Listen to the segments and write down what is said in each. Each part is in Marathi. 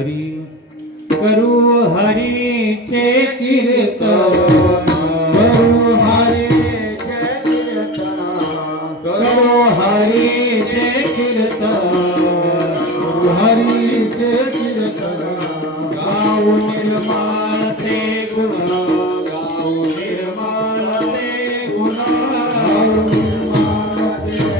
हरी करू हरीचे कीर्तन करू हरीचे कीर्तन करू हरीचे कीर्तन करू हरीचे कीर्तन गाऊ निर्माण ते गुण गाऊ निर्माण ते गुण गाऊ निर्माण ते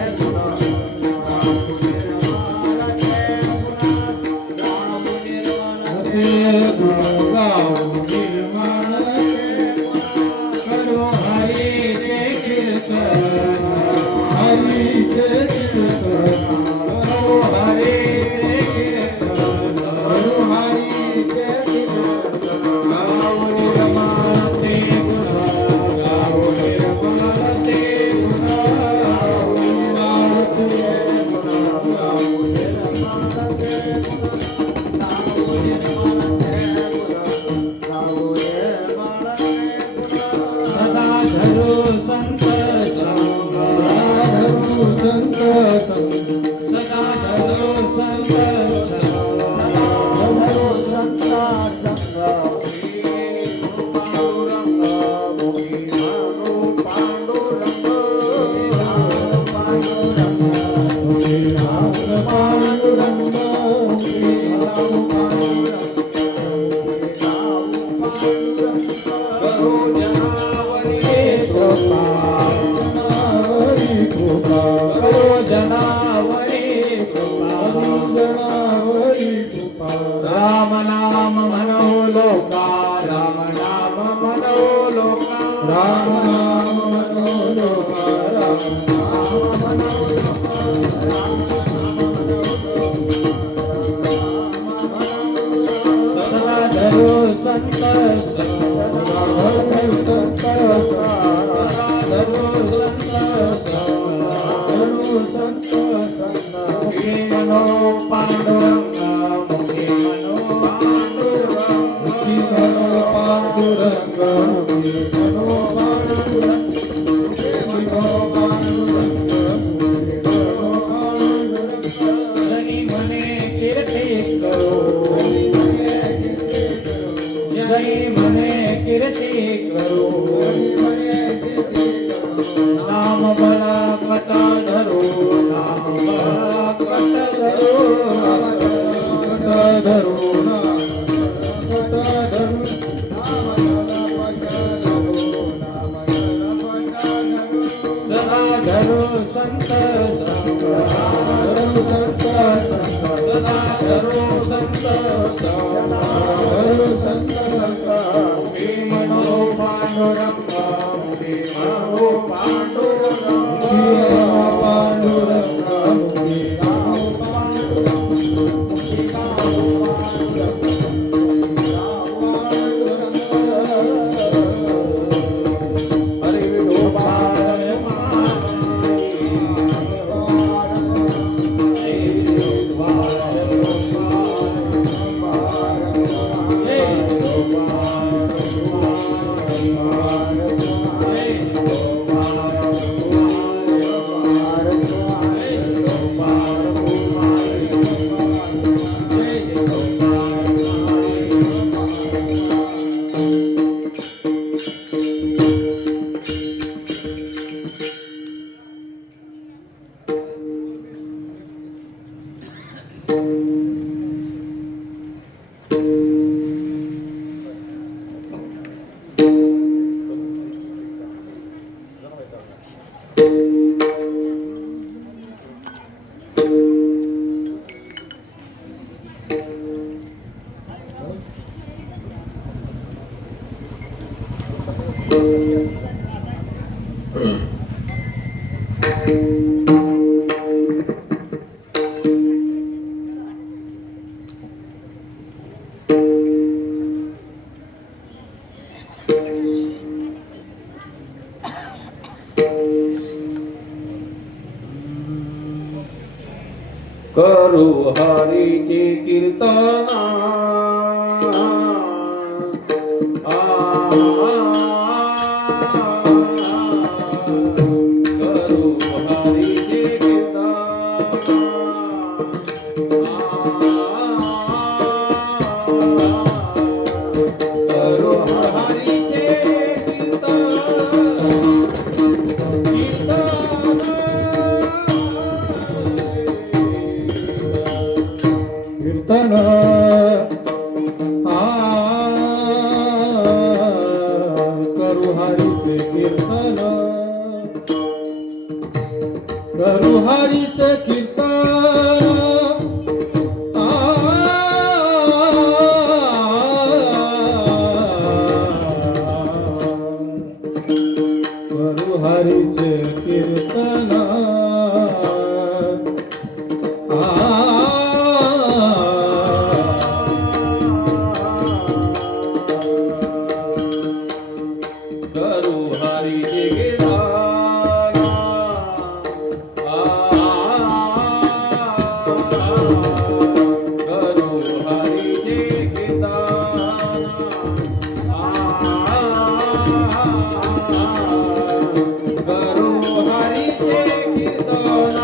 राम नाम मनो लोका राम नाम मनो लोका राम नाम मनो लोका राम नाम मनो सदा धरो संत मनो पांडुरंग नाम बला कथा धरो नाम बला कथा धरो सदा धरो संत सदा धरो संत मनो पांडुरंग मनो करू हरीचे कीर्तना करू हरीचे कीर्तना कीर्तन करू हरीचे कीर्तन करू हरीचे कीर्तन करू हरीचे कीर्तन करू हरीचे कीर्तन करू हरीचे कीर्तन करू हरीचे कीर्तन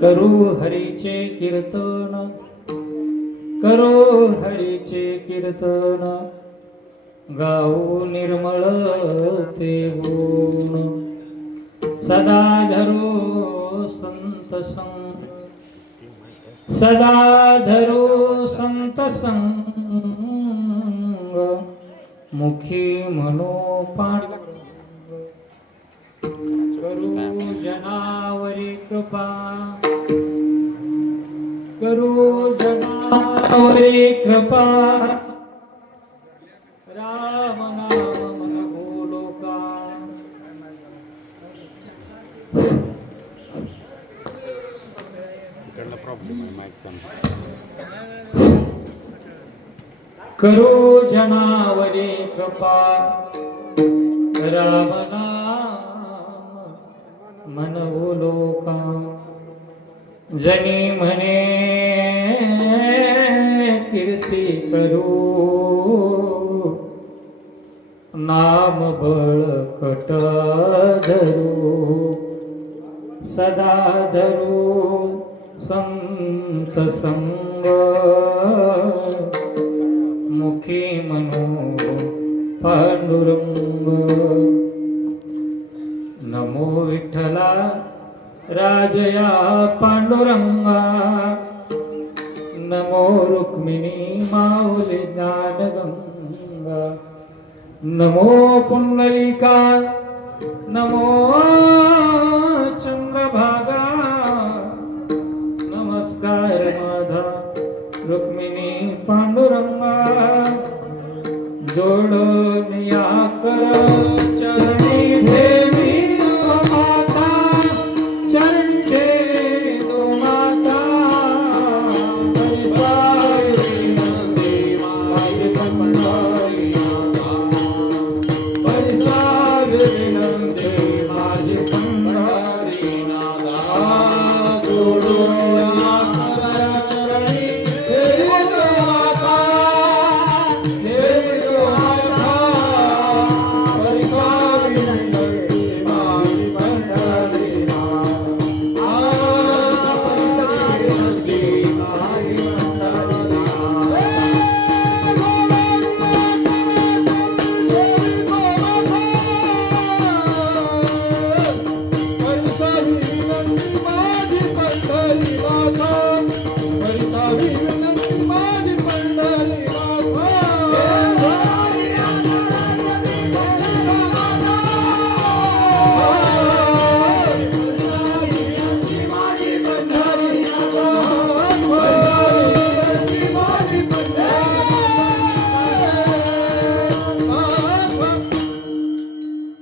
करू हरीचे कीर्तन, करू हरीचे कीर्तन, गाऊ निर्मळ ते गुण, सदा धरू संत संग, सदा धरू संत संग, मुखी म्हणू पांडुरंग, करू जनावरी कृपा, करू जनावरी कृपा, राम नाम मन बोलोका. करू जनावरी कृपा, राम नाम मन बोलोका. जनी म्हणे कीर्ती करू, नाम बळकट धरू, सदा धरू संत संग, मुखी म्हणू पांडुरंग. नमो विठ्ठला राजया पांडुरंगा, नमो रुक्मिणी माऊली ज्ञानगंगा, नमो पुंडलिका, नमो चंद्रभागा, नमस्कार माझा रुक्मिणी पांडुरंगा. जोडून या कर चरणी देवी माता, चरणी दो माता, परिसारी नंदी माई पंढरी नाथा, परिसारी नंदी माझी पंढरी नाथा. जोडून या कर चरणी देवी माता, देवी माता, परिसारी नंदी माझी पंढरी नाथा, परिसारी नंदी माझी पंढरी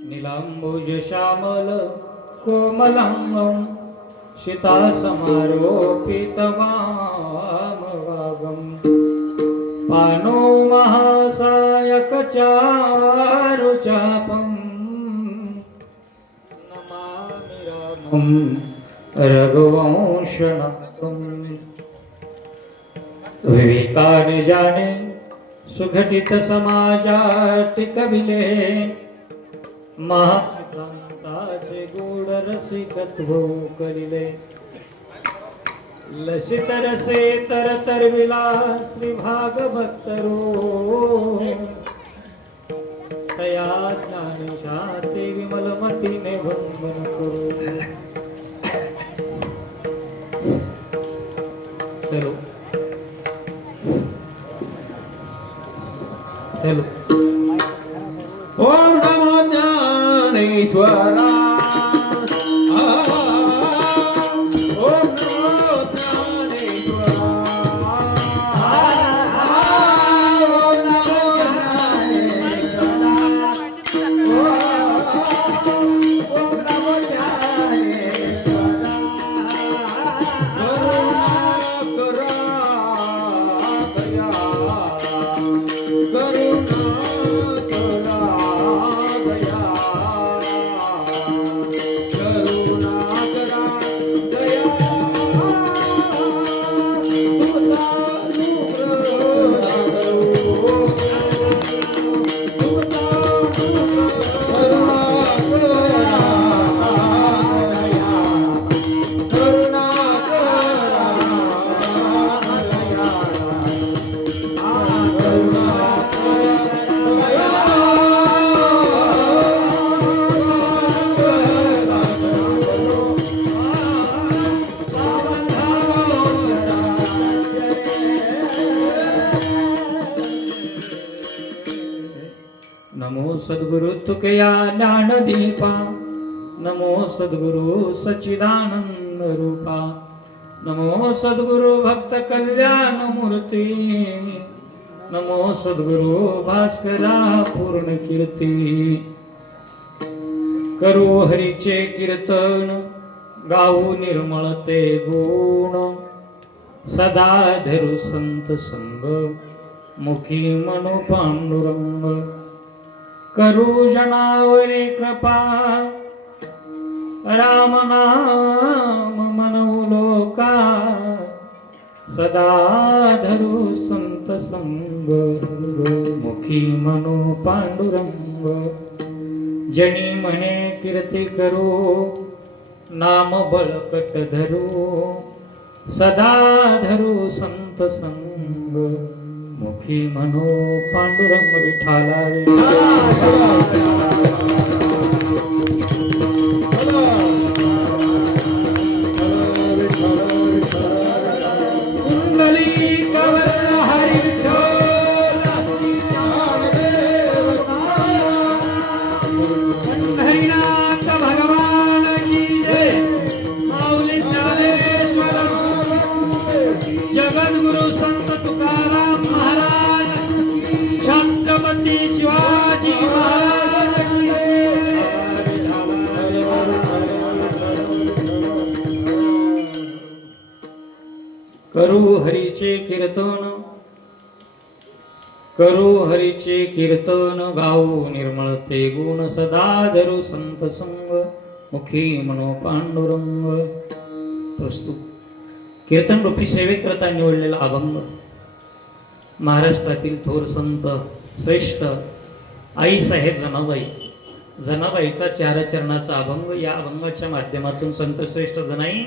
नीलांबुज श्यामल कोमलांगं, शितासमारोपितवामवागं, पानो महासायकचारुचापं, नमामि रामं रघुवंशनाथं. विवेकाने जाणे सुघटित समाजात कविले, महासिद्ध भक्तांचे गोड रसिकत्व करिले लसित रसे तर विलास श्री भागवतरो तया ज्ञान शांती विमल मतीने भंगन करू हेलो हेलो ओम नमो ज्ञानेश्वरा ओम नमो ज्ञानेश्वरा ओम नमो ज्ञानेश्वरा ओम नमो ज्ञानेश्वरा नमो सद्गुरु तुकया ज्ञान दीपा नमो सद्गुरु सच्चिदानंद रूपा नमो सद्गुरु भक्त कल्याण मूर्ती नमो सद्गुरु भास्करा पूर्ण कीर्ती करू हरीचे कीर्तन गाऊ निर्मळते गुण सदा धरू संत संग मुखी मनो पांडुरंग करू जनावरी कृपा राम नाम मनऊ लोका सदा धरू संत संग मुखी मनो पांडुरंग जनी म्हणे कीर्ती करू नाम बळकट धरू सदा धरू संत संग मुखी मनो पांडुरंग विठाला जगद्गुरु संत तुकाराम महाराज छत्रपती शिवाजी महाराज करू हरीचे कीर्तन करू हरीचे कीर्तन गाऊ निर्मळते गुण सदा धरू संत संग मुखी मनो पांडुरंग प्रस्तुत कीर्तन रूपी सेवेकरता निवडलेला अभंग महाराष्ट्रातील थोर संत श्रेष्ठ आई साहेब जनाबाई जनाबाईचा चार चरणाचा अभंग या अभंगाच्या माध्यमातून संत श्रेष्ठ जनाई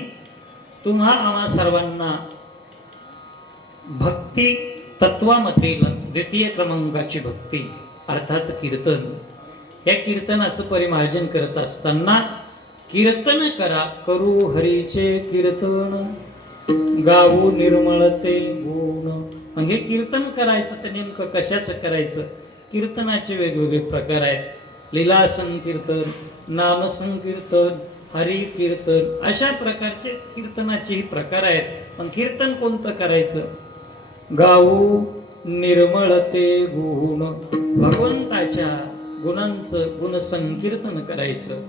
तुम्हा आम्हा सर्वांना भक्ती तत्वामधील द्वितीय क्रमांकाची भक्ती अर्थात कीर्तन या कीर्तनाचं परिमार्जन करत असताना कीर्तन करा करू हरीचे कीर्तन गाऊ निर्मळते गुण मग हे कीर्तन करायचं तर नेमकं कशाचं करायचं कीर्तनाचे वेगवेगळे प्रकार आहेत लीला संकीर्तन नाम संकीर्तन हरी कीर्तन अशा प्रकारचे कीर्तनाचेही प्रकार आहेत पण कीर्तन कोणतं करायचं गाऊ निर्मळते गुण भगवंताच्या गुणांचं गुणसंकीर्तन करायचं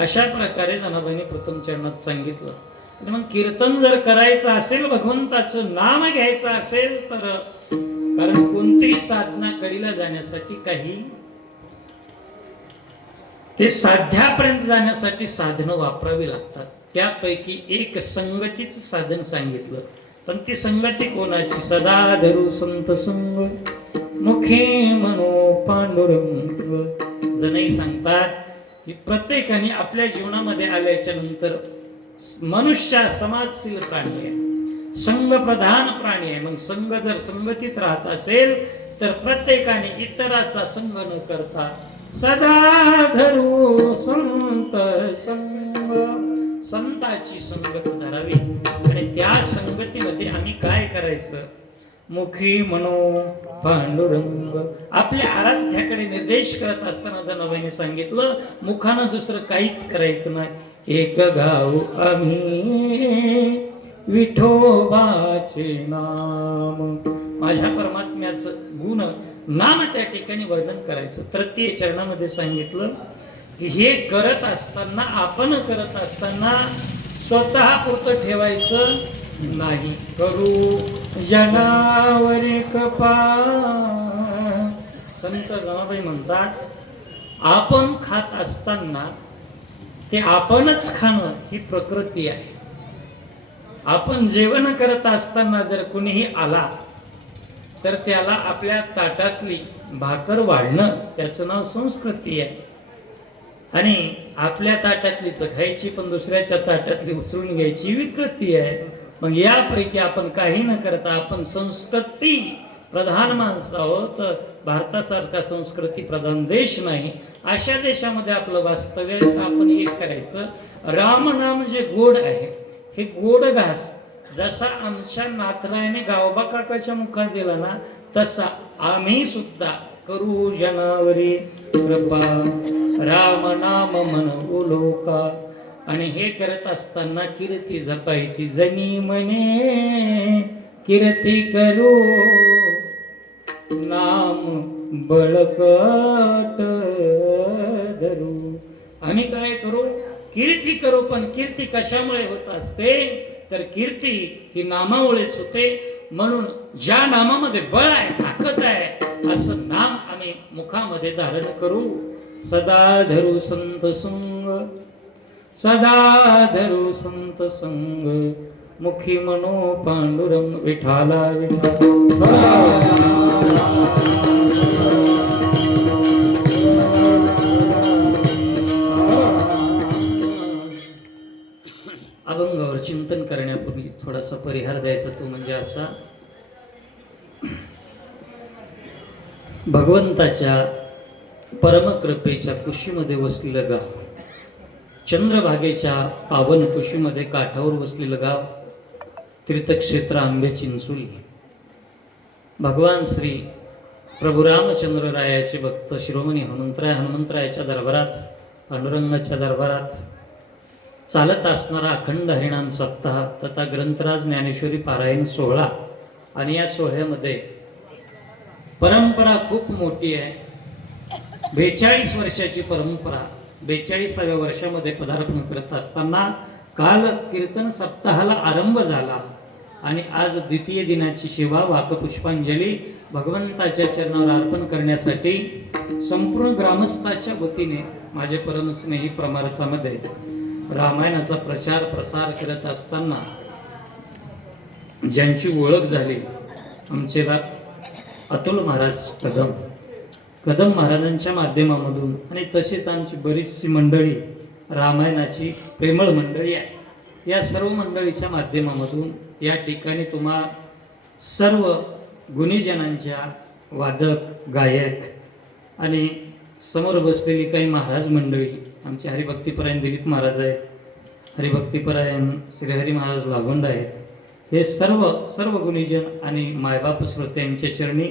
अशा प्रकारे जनाबाईंनी प्रथम चरणात सांगितलं मग कीर्तन जर करायचं असेल भगवंताचं नाम घ्यायचं असेल तर कारण कोणतीही साधना कडीला जाण्यासाठी काही ते साध्यापर्यंत जाण्यासाठी साधनं वापरावी लागतात त्यापैकी एक संगतीचं साधन सांगितलं पण ती संगती कोणाची सदा धरू संत संग मुखे मनो पांडुरंग जणही सांगतात की प्रत्येकाने आपल्या जीवनामध्ये आल्याच्या नंतर मनुष्य समाजशील प्राणी आहे, संघ प्रधान प्राणी आहे. मग संघ जर संगतीत राहत असेल तर प्रत्येकाने इतराचा संग न करता सदा धरू संत संग, संताची संगत धरावी. आणि त्या संगतीमध्ये आम्ही काय करायचं? मुखी मनो पांडुरंग, आपल्या आराध्याकडे निर्देश करत असताना जनाबाईने सांगितलं मुखानं दुसरं काहीच करायचं नाही. एक गाऊ आम्ही विठोबाचे नाम, माझ्या परमात्म्याचं गुण नाम त्या ठिकाणी वर्णन करायचं. तृतीय चरणामध्ये सांगितलं की हे करत असताना, आपण करत असताना स्वतः पुरतं ठेवायचं नाही. करू जनावरे कृपा, संत जनाबाई म्हणतात आपण खात असताना ते आपणच खाणं ही प्रकृती आहे. आपण जेवण करत असताना जर कुणीही आला तर त्याला आपल्या ताटातली भाकर वाढणं त्याचं नाव संस्कृती आहे. आणि आपल्या ताटातलीच खायची पण दुसऱ्याच्या ताटातली उचलून घ्यायची विकृती आहे. मग यापैकी आपण काही न करता आपण संस्कृती प्रधान माणसं आहोत. भारतासारखा संस्कृती प्रधान देश नाही. अशा देशामध्ये आपलं वास्तव्य, आपण एक करायचं राम नाम जे गोड आहे हे गोड घास जसा आमच्या नातरायने गावबा काकाच्या मुखात दिला ना तसा आम्ही सुद्धा करू जनावरी कृपा, राम नाम म्हणू लोका. आणि हे करत असताना कीर्ती जपायची. जनी म्हणे कीर्ती करू नाम बळकट धरू. आम्ही काय करू? कीर्ती करू. पण कीर्ती कशामुळे होत असते? तर कीर्ती ही नामामुळेच होते. म्हणून ज्या नामामध्ये बळ आहे, ताकद आहे, असं नाम आम्ही मुखामध्ये धारण करू. सदा धरू संत संग, सदा धरू संत संग, मुखी मनो पांडुरंग विठाला अभंगावर चिंतन करण्यापूर्वी थोडासा परिहार द्यायचा. तो म्हणजे असा, भगवंताच्या परमकृपेच्या कुशीमध्ये वसलेलं गाव, चंद्रभागेच्या पावन कुशीमध्ये काठावर वसलेलं गाव, तीर्थक्षेत्र आंबे चिंचोली. भगवान श्री प्रभू रामचंद्र रायाचे भक्त शिरोमणी हनुमंतरायाच्या दरबारात, पांडुरंगाच्या दरबारात चालत असणारा अखंड हरिनाम सप्ताह तथा ग्रंथराज ज्ञानेश्वरी पारायण सोहळा. आणि या सोहळ्यामध्ये परंपरा खूप मोठी आहे. 42 वर्षाची परंपरा. 42व्या वर्षामध्ये पदार्पण करत असताना काल कीर्तन सप्ताहाला आरंभ झाला आणि आज द्वितीय दिनाची सेवा वाकपुष्पांजली भगवंताच्या चरणावर अर्पण करण्यासाठी संपूर्ण ग्रामस्थाच्या वतीने माझे परमस्नेही प्रमार्थामध्ये रामायणाचा प्रचार प्रसार करत असताना ज्यांची ओळख झाली, आमचे अतुल महाराज कदम महाराजांच्या माध्यमामधून, आणि तसेच आमची बरीचशी मंडळी, रामायणाची प्रेमळ मंडळी आहे, या सर्व मंडळीच्या माध्यमामधून या ठिकाणी तुम्हा सर्व गुणीजनांच्या वादक, गायक आणि समोर बसलेली काही महाराज मंडळी, आमचे हरिभक्तीपरायण दिलीप महाराज आहेत, हरिभक्तीपरायण श्रीहरी महाराज लागोंड आहेत, हे सर्व गुणीजन आणि मायबाप श्रोते यांच्या चरणी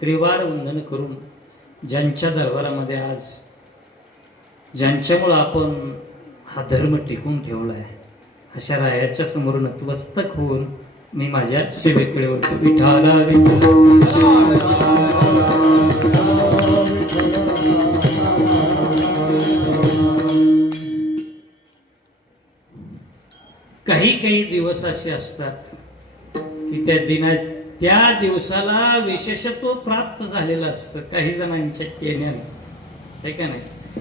त्रिवार वंदन करून ज्यांच्या दरबारामध्ये आज, ज्यांच्यामुळं आपण हा धर्म टिकून ठेवला आहे, अशा रायाच्या समोर नतमस्तक होऊन मी माझ्या सेवेकडे वळतो. विठाला काही दिवस असे असतात की त्या दिवसाला विशेषत्व प्राप्त झालेलं असतं काही जणांच्या केण्याने, आहे का नाही?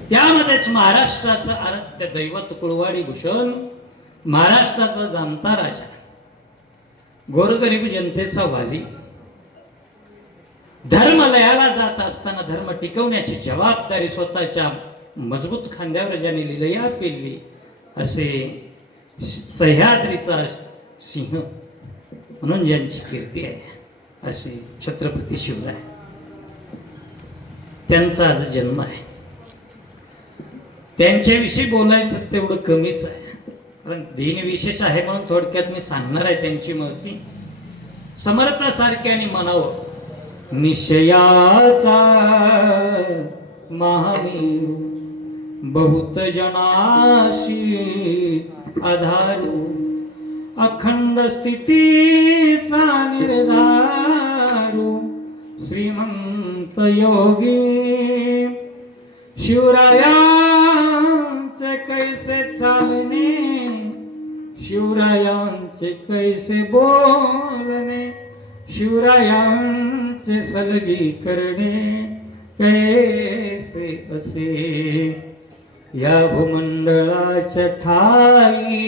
त्यामध्येच महाराष्ट्राचं आराध्य दैवत कुळवाडी भूषण, महाराष्ट्राचा जाणता राजा, गोरगरीब जनतेचा वाली, धर्म लयाला जात असताना धर्म टिकवण्याची जबाबदारी स्वतःच्या मजबूत खांद्यावर ज्याने लिलया पेलली असे सह्याद्रीचा सिंह म्हणून ज्यांची कीर्ती आहे असे छत्रपती शिवराय, त्यांचा आज जन्म आहे. त्यांच्याविषयी बोलायचं तेवढं कमीच आहे, कारण दिनविशेष आहे म्हणून थोडक्यात मी सांगणार आहे त्यांची महती. समर्थासारख्याने म्हणावं, निश्चयाचा महामेरू बहुत जनाशी आधारू, अखंड स्थितीचा निर्धारू, श्रीमंत योगी शिवरायांचे कैसे चालणे, शिवरायांचे कैसे बोलणे, शिवरायांचे सलगी करणे कैसे असे, या भूमंडळाच्या ठाई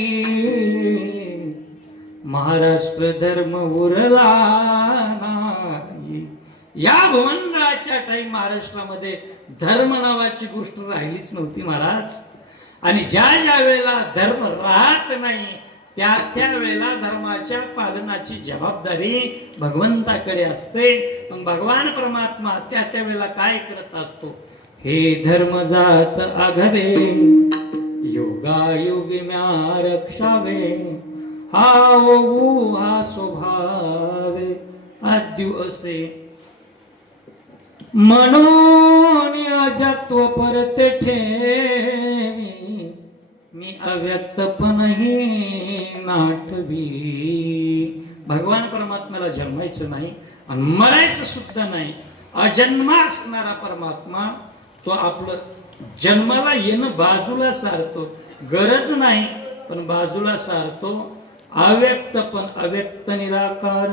महाराष्ट्र धर्म उरला नाही. या भूमंडळाच्या ठाई महाराष्ट्रामध्ये धर्म नावाची गोष्ट राहिलीच नव्हती महाराज. आणि ज्या ज्या वेळेला धर्म राहत नाही त्या वेळेला धर्माच्या पालनाची जबाबदारी भगवंताकडे असते. मग भगवान परमात्मा त्या वेळेला काय करत असतो, हे धर्म जात आघवे योगायोगी म्या रक्षावे, हा ओगू हा स्वभावे आद्यु असे, म्हणून अजत्व परते ठेवी, मी अव्यक्तपणही नाठवी. भगवान परमात्म्याला जन्मायचं नाही आणि मरायचं सुद्धा नाही. अजन्मा असणारा परमात्मा तो आपलं जन्माला येणं बाजूला सारतो, गरज नाही पण बाजूला सारतो. अव्यक्त पण अव्यक्त निराकार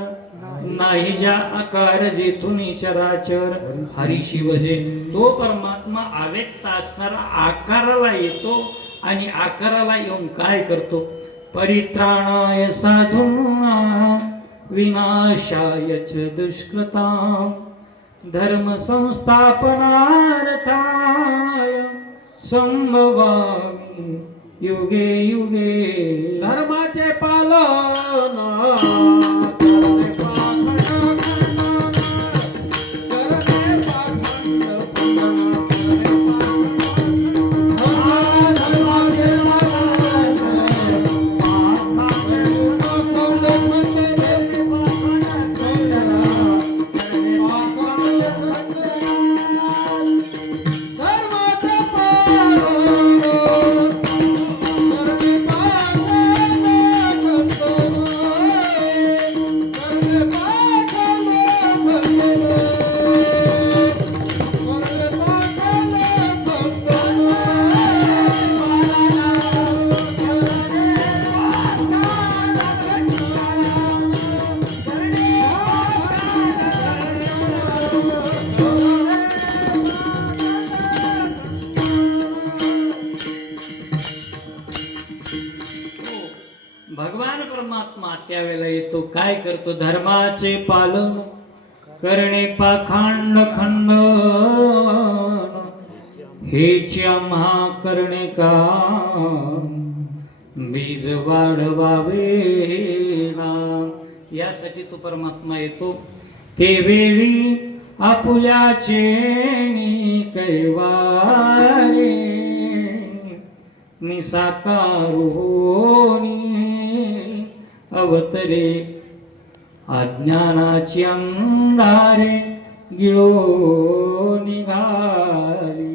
नाही ज्या आकार जेथून चराचर हरी शिव जे, तो परमात्मा अव्यक्त असणारा आकाराला येतो आणि आकाराला येऊन काय करतो, परित्राणाय साधूना विनाशाय च दुष्कृतां, धर्म संस्थापनार्थाय संभवामि युगे युगे. धर्माचे पालन भगवान परमात्मा त्यावेळेला येतो, काय करतो, धर्माचे पालन करणे पाखांड खंड, हेच आम्हा करणे काम, बीज वाढवावे ना. यासाठी तो परमात्मा येतो. ते वेळी आपुल्याचे कैवारे निसाकारोनी अवतरे, अज्ञानाची अंधारे गिळो निघाली,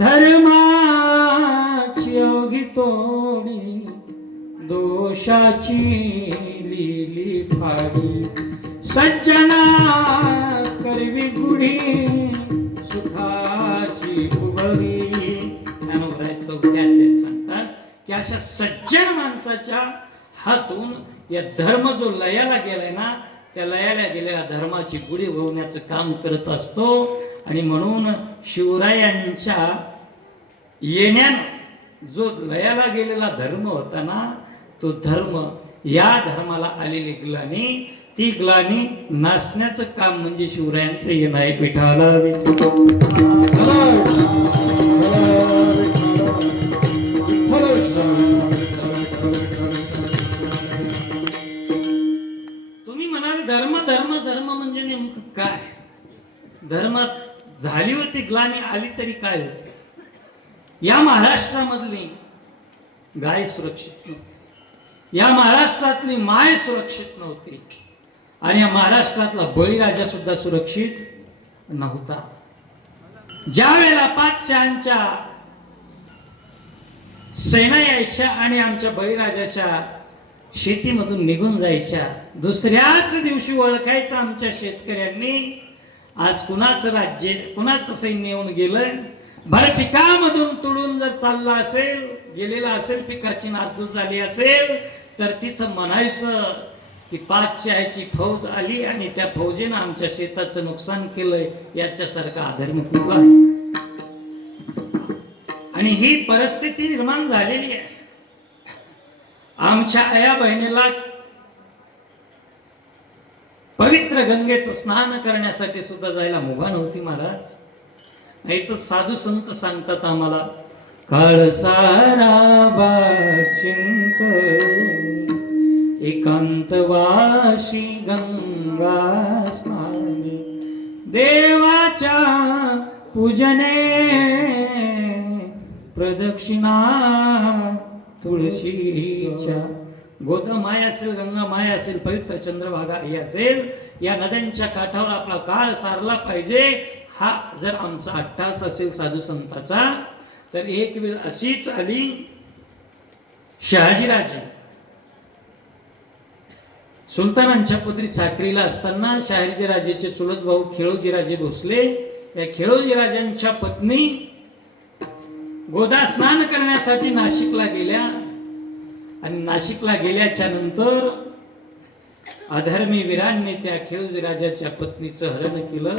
धर्माची अवघी तोडी दोषाची लिली फाडी, सज्जना करवी गुढी सुखाची उभवी. चौथ्यात सांगतात की अशा सज्जन माणसाच्या हातून या धर्म जो लयाला गेलाय ना, त्या लयाला गेलेल्या धर्माची गुढी उगवण्याचं काम करत असतो. आणि म्हणून शिवरायांच्या येण्यानं जो लयाला गेलेला धर्म होता ना, तो धर्म, या धर्माला आलेली ग्लानी, ती ग्लानी नासण्याचं काम म्हणजे शिवरायांचं येणं आहे. विठाला धर्मात झाली होती ग्लानी, आली तरी काय होते. या महाराष्ट्रामधली गाय सुरक्षित नव्हती, या महाराष्ट्रातली माय सुरक्षित नव्हती, आणि या महाराष्ट्रातला बळीराजा सुद्धा सुरक्षित नव्हता. ज्या वेळेला पाचशहांच्या सेना यायच्या आणि आमच्या बळीराजाच्या शेतीमधून निघून जायच्या, दुसऱ्याच दिवशी ओळखायचं आमच्या शेतकऱ्यांनी आज कुणाचं राज्य, कुणाचं सैन्य येऊन गेलं. भर पिकामधून तुडून जर चालला असेल, गेलेला असेल, पिकाची नासधूस झाली असेल, तर तिथं म्हणायचं की पाचशहाची फौज आली आणि त्या फौजेनं आमच्या शेताचं नुकसान केलंय, याच्यासारखा अधर्म कुठला आहे. आणि ही परिस्थिती निर्माण झालेली आहे. आमच्या आया बहिणीला पवित्र गंगेचं स्नान करण्यासाठी सुद्धा जायला मुभा नव्हती महाराज. नाही तर साधू संत सांगतात आम्हाला, काळ सारा बाचिंत एकांतवाशी गंगा स्नानी, देवाच्या पूजने प्रदक्षिणा तुळशीच्या. गोदा माय असेल, गंगा माय असेल, पवित्र चंद्रभागा ही असेल, या नद्यांच्या काठावर आपला काळ सारला पाहिजे. हा जर आमचा अट्टास असेल साधू संताचा, तर एक वेळ अशीच आली. शहाजीराजे सुलतानांच्या पदरी चाकरीला असताना शहाजीराजेचे चुलत भाऊ खेळोजीराजे भोसले, या खेळोजीराजांच्या पत्नी गोदा स्नान करण्यासाठी नाशिकला गेल्या, आणि नाशिकला गेल्याच्या नंतर अधर्मी वीरांनी त्या खेळोजीराजाच्या पत्नीचं हरण केलं.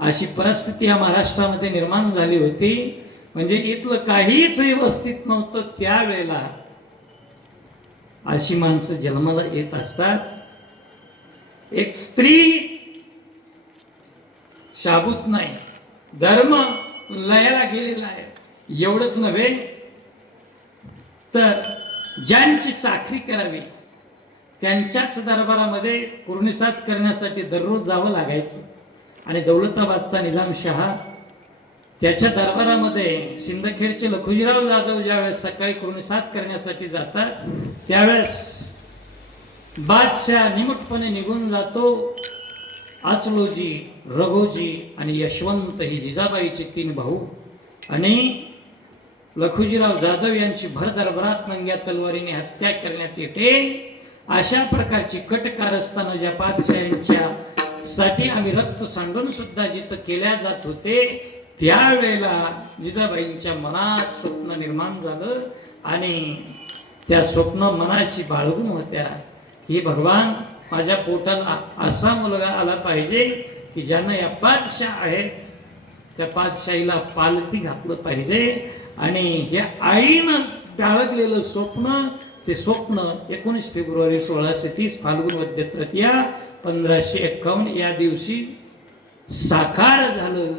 अशी परिस्थिती या महाराष्ट्रामध्ये निर्माण झाली होती. म्हणजे इथलं काहीच व्यवस्थित नव्हतं त्यावेळेला. अशी माणसं जन्माला येत असतात. एक स्त्री शाबूत नाही, धर्म लयाला गेलेला आहे. एवढंच नव्हे तर ज्यांची चाकरी करावी त्यांच्याच दरबारामध्ये कुर्निसात करण्यासाठी दररोज जावं लागायचं. आणि दौलताबादचा निजामशहा त्याच्या दरबारामध्ये सिंदखेडचे लखुजीराव जाधव ज्यावेळेस सकाळी कुर्निसात करण्यासाठी जातात, त्यावेळेस बादशाह निमूटपणे निघून जातो. आचलोजी, रघोजी आणि यशवंत ही जिजाबाईचे 3 भाऊ, आणि लखुजीराव जाधव यांची भर दरबारात नंग्या तलवारीने हत्या करण्यात येते. अशा प्रकारची कट कारस्थानं ज्या पातशाह्यांच्या साठी आम्ही रक्त सांडून सुद्धा जिथं केल्या जात होते, त्यावेळेला जिजाबाईंच्या मनात स्वप्न निर्माण झालं, आणि त्या स्वप्न मनाशी बाळगून होत्या की भगवान माझ्या पोटाला असा मुलगा आला पाहिजे की ज्यानं या पातशाह आहेत त्या पातशाहीला पालथी घातलं पाहिजे. आणि या आईनं बाळगलेलं स्वप्न, ते स्वप्न 19 फेब्रुवारी 1630 फाल्गुन वद्य तृतीया 1551 या दिवशी साकार झालं.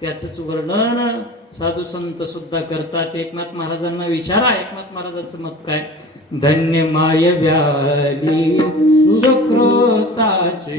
त्याचंच वर्णन साधू संत सुद्धा करतात. एकनाथ महाराजांना विचारा, एकनाथ महाराजांचं मत काय? धन्य माय व्याली सुकृताचे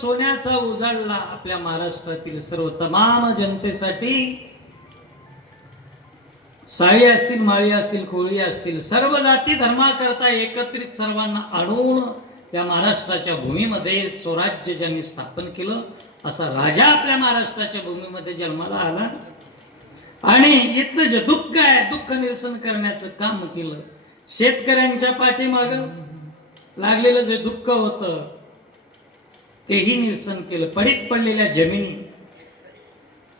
सोन्याचा उजाडला आपल्या महाराष्ट्रातील सर्व तमाम जनतेसाठी. साळी असतील, माळी असतील, कोळी असतील, सर्व जाती धर्माकरता एकत्रित सर्वांना आणून या महाराष्ट्राच्या भूमीमध्ये स्वराज्य ज्यांनी स्थापन केलं असा राजा आपल्या महाराष्ट्राच्या भूमीमध्ये जन्माला आला. आणि इथलं जे दुःख आहे, दुःख निरसन करण्याचं काम केलं. शेतकऱ्यांच्या पाठीमाग लागलेलं जे दुःख होतं तेही निरसन केलं. पडीत पडलेल्या जमिनी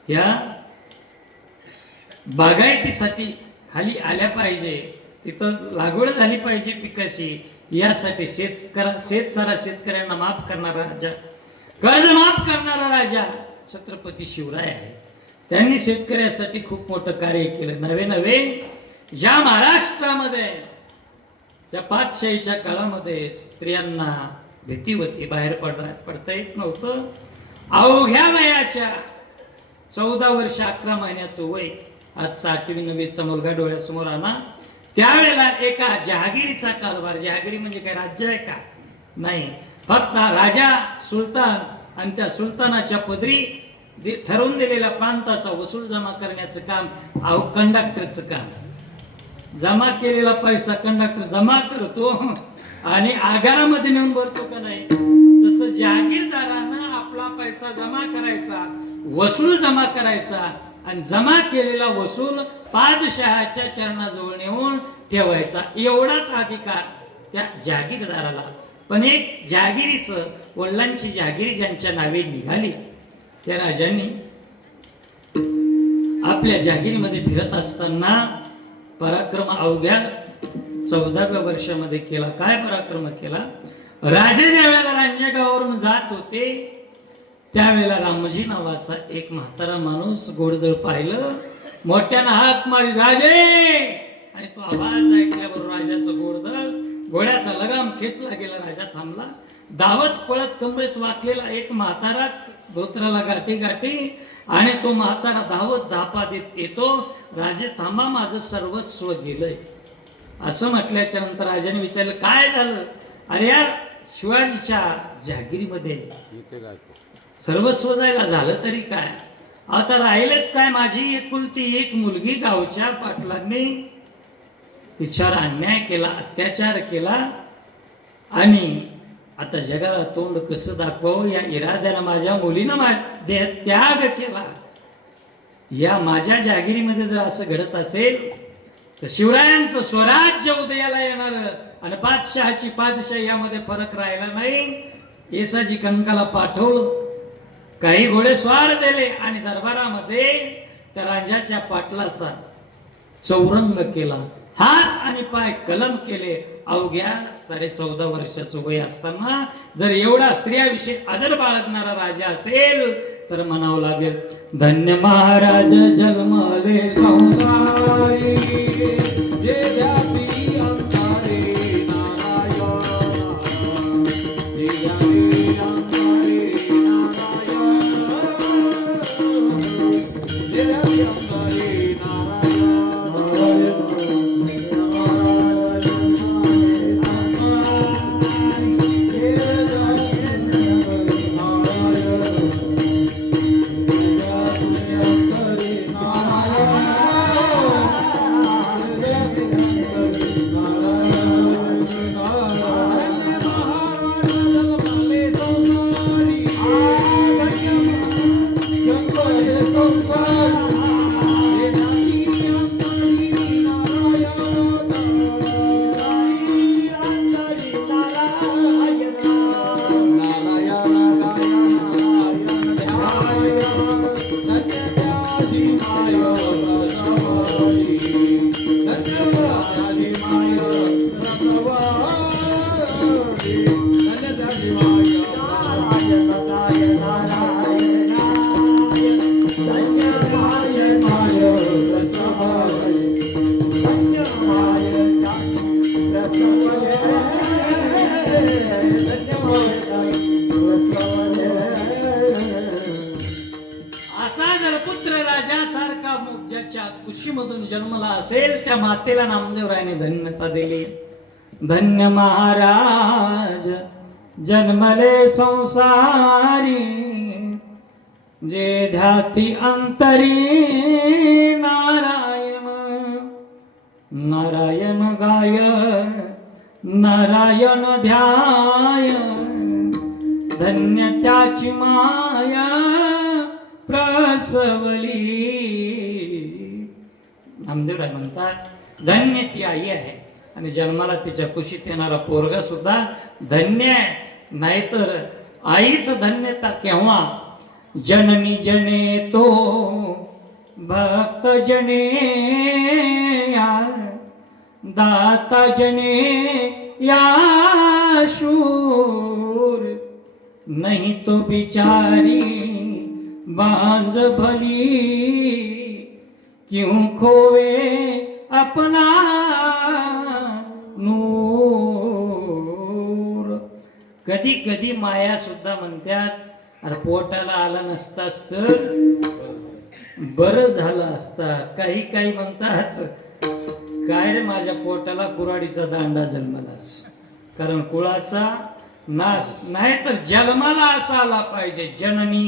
या बागायतीसाठी खाली आल्या पाहिजे, तिथं लागवड झाली पाहिजे पिकाची, यासाठी शेतसारा शेतकऱ्यांना माफ करणारा राजा, कर्ज माफ करणारा राजा छत्रपती शिवराय आहे. त्यांनी शेतकऱ्यासाठी खूप मोठं कार्य केलं. नवे नवे ज्या महाराष्ट्रामध्ये ज्या पातशाहीच्या काळामध्ये स्त्रियांना भीती होती, बाहेर पडता येत नव्हतं. अवघ्या वयाच्या 14 वर्ष 11 महिन्याचं वय, आजचा 8वी 9वीचा मुलगा डोळ्यासमोर आला. त्यावेळेला एका जहागिरीचा कारभार, जहागिरी म्हणजे काय राज्य आहे का? नाही, फक्त राजा सुलतान आणि त्या सुलतानाच्या पदरी ठरवून दिलेल्या प्रांताचा वसूल जमा करण्याचं काम, कंडक्टरचं काम. जमा केलेला पैसा कंडक्टर जमा करतो आणि आगारामध्ये नेऊन भरतो का नाही, तसं जहागीरदारानं आपला पैसा जमा करायचा, वसूल जमा करायचा आणि जमा केलेला वसूल पादशहाच्या चरणाजवळ नेऊन ठेवायचा, एवढाच अधिकार त्या जहागीरदाराला. पण एक जहागिरीचं, वडिलांची जहागिरी ज्यांच्या नावे निघाली त्या राजांनी आपल्या जहागिरीमध्ये फिरत असताना पराक्रम अवघ्या 14व्या वर्षामध्ये केला. काय पराक्रम केला? राजे ज्यावेळेला रांजणगावावरून जात होते त्यावेळेला रामजी नावाचा एक म्हातारा माणूस गोडदळ पाहिलं, मोठ्यानं हाक मारी, राजे. आणि तो आवाज ऐकल्याबरोबर राजाचं गोडदळ, घोड्याचा लगाम खेचला गेला. राजा थांबला. धावत पळत कमरेत वाकलेला एक म्हातारा धोत्राला गाठी गाठी आणि तो म्हातारा धावत धापा देत येतो, राजे थांबा, माझं सर्वस्व गेलंय. असं म्हटल्याच्या नंतर राजाने विचारलं, काय झालं? अरे यार, शिवाजीच्या जहागिरीमध्ये सर्वस्व जायला झालं तरी काय, आता राहिलेच काय, माझी एकुलती एक मुलगी गावच्या पाटलांनी तिच्यावर अन्याय केला, अत्याचार केला आणि आता जगाला तोंड कसं दाखवावं या इराद्यानं माझ्या मुलीनं त्याग केला. या माझ्या जहागिरीमध्ये जर असं घडत असेल तर शिवरायांचं स्वराज्य उदयाला येणार आणि पातशहाची पादशाही यामध्ये फरक राहिला नाही. येसाजी कंकाला पाठवलं, काही घोडेस्वार दिले आणि दरबारामध्ये त्या राजाच्या पाटलाचा चौरंग केला, हात आणि पाय कलम केले. अवघ्या 14.5 वर्षाचं वय असताना जर एवढा स्त्रियाविषयी आदर बाळगणारा राजा असेल तर म्हणावं लागेल, धन्य महाराज जन्मले संसारी, जे जाती अंधारे नारायण, जे जाती अंधारे नारायण, जे जाती अंधारे नारायण. कुशीमधून जन्मला असेल त्या मातेला नामदेवरायाने धन्यता दिली. धन्य महाराज जन्मले संसारी जे ध्याती अंतरी नारायण नारायण गाय नारायण ध्याय धन्य त्याची माया प्रसवली. नामदेवराय म्हणतात धन्य ती आई आहे आणि जन्माला तिच्या कुशीत येणारा पोरगा सुद्धा धन्य आहे. नाहीतर आईच धन्यता केव्हा जननी जने तो भक्त जने या दाता जने या शूर नहीं तो बिचारी बांझ भली क्यों खोवे अपना नूर. कधी कधी माया सुद्धा म्हणतात अरे पोटाला आला नसतास तर बरं झालं असता. काही काही म्हणतात काय रे माझ्या पोटाला कुऱ्हाडीचा दांडा जन्मलास. कारण कुळाचा नाश नाही तर जन्माला असा आला पाहिजे. जननी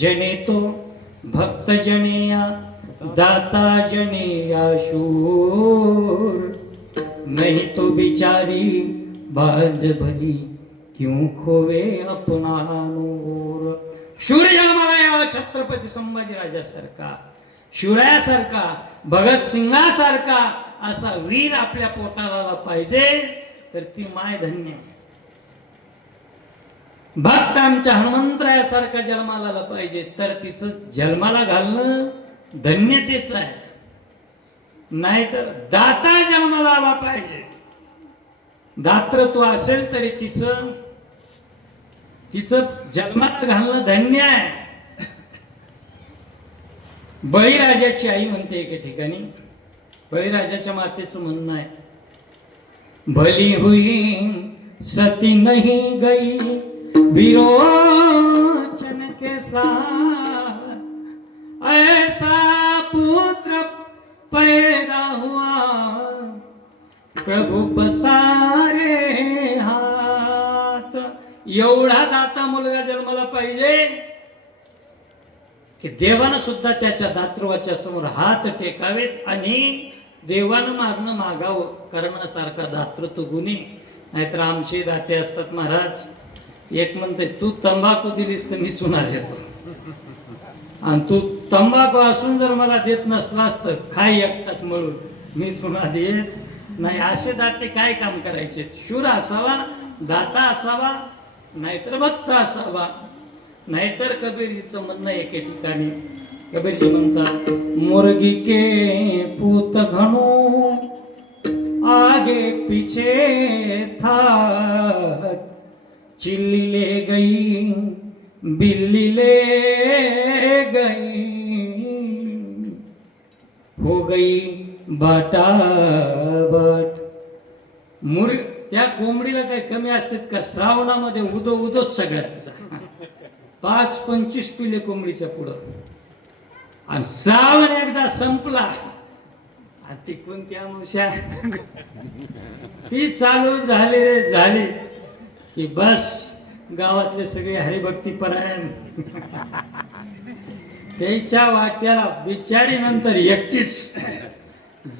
जनेतो भक्त जनेया दाता जनेया शूर नहीं तो बिचारी बांझ भली क्यों खोवे अपना नूर. शूर जन्माला यावा छत्रपती संभाजीराजासारखा शूरायासारखा भगत सिंगासारखा असा वीर आपल्या पोटाला आला पाहिजे तर ती माय धन्य. भक्त आमच्या हनुमंतरायासारखा जन्माला आला पाहिजे तर तिचं जन्माला घालणं धन्यतेच आहे. नाहीतर दाता जन्माला आला पाहिजे. दातृत्व असेल तरी तिचं जन्माला घालणं धन्य आहे. बळीराजाची आई म्हणते एके ठिकाणी बळीराजाच्या मातेचं म्हणणं आहे भली हुई सती नहीं गई विरोचन के साथ ऐसा पुत्र पैदा हुआ प्रभु पसारे हात. एवढा दाता मुलगा जन्माला पाहिजे की देवानं सुद्धा त्याच्या दातृत्वाच्या समोर हात टेकावेत आणि देवानं मागणं मागावं करण्यासारखा दातृत्व गुणी. नाहीतर आमचे दाते असतात महाराज एक म्हणते तू तंबाखू दिलीस तर मी चुना देतो आणि तू तंबाखू असून जर मला देत नसलास तर खाय एकटाच मळून मी चुना देत नाही. असे दाते काय काम करायचे. शूर असावा दाता असावा नाहीतर भक्त असावा. नाहीतर कबीरजीचं म्हणणं एके ठिकाणी कबीरजी म्हणतात मुर्गी के पूत घणो आगे पीछे था चिल्ली ले गई बिल्ली ले गई हो गई बाटा बाट. त्या कोंबडीला काही कमी असतात का. श्रावणामध्ये उदो उदोच सगळ्यात 5-25 पिले कोंबडीच्या पुढं आणि श्रावण एकदा संपला आणि ती कोणत्या मुशा ती चालू झाली रे झाली की बस गावातले सगळे हरिभक्ती परायण त्याच्या वाट्याला बिचारी नंतर एकटीच.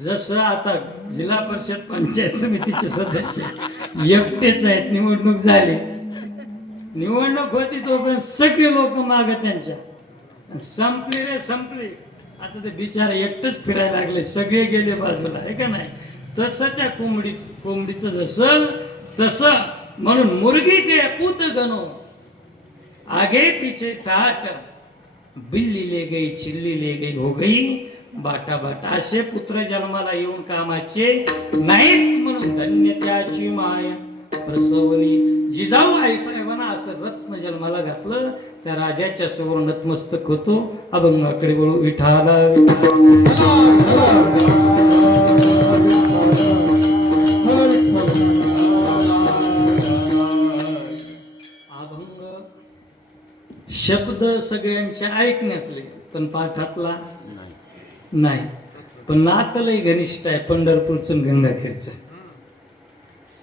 जसं आता जिल्हा परिषद पंचायत समितीचे सदस्य एकटेच आहेत. निवडणूक झाली निवडणूक होती तोपर्यंत सगळे लोक माग त्यांच्या संपली रे संपली. आता ते बिचारा एकटच फिरायला लागले सगळे गेले बाजूला आहे का नाही. तसं त्या कोंबडीचं जसं तसं म्हणून मुर्गी के पूत गनो आगे पीछे ठाट बिल्ली ले गई चिल्ली ले गई हो गई बाटा बाटा. असे पुत्र जन्माला येऊन कामाचे नाहीत म्हणून धन्य त्याची माया प्रसवली. जिजाऊ आई साहेबांना असं रत्न जन्माला घातलं त्या राजाच्या समोर नतमस्तक होतो. अभंगाकडे वळू विठाला अभंग शब्द सगळ्यांच्या ऐकण्यातले पण पाठातला नाही. पण नातलंही घनिष्ठ आहे पंढरपूरचं गंगाखेडचं.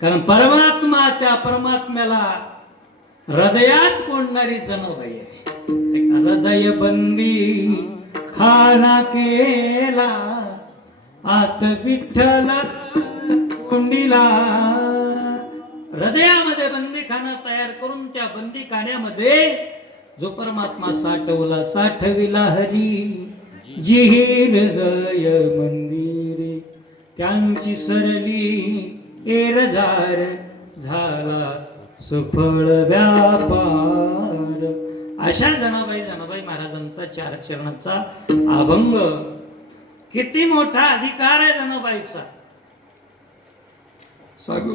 कारण परमात्मा त्या परमात्म्याला हृदयात कोंडणारी जनाबाई आहे. हृदय बंदी खाना केला आत विठ्ठल कोंडीला. हृदयामध्ये बंदीखाना तयार करून त्या बंदीखान्यामध्ये जो परमात्मा साठवला साठविला हरी जी हृदय मंदिरे त्यांची सरली एरजार झाला सुफळ व्यापार. अशा जनाबाई महाराजांचा चार चरणाचा अभंग. किती मोठा अधिकार आहे जनाबाईचा. सांगू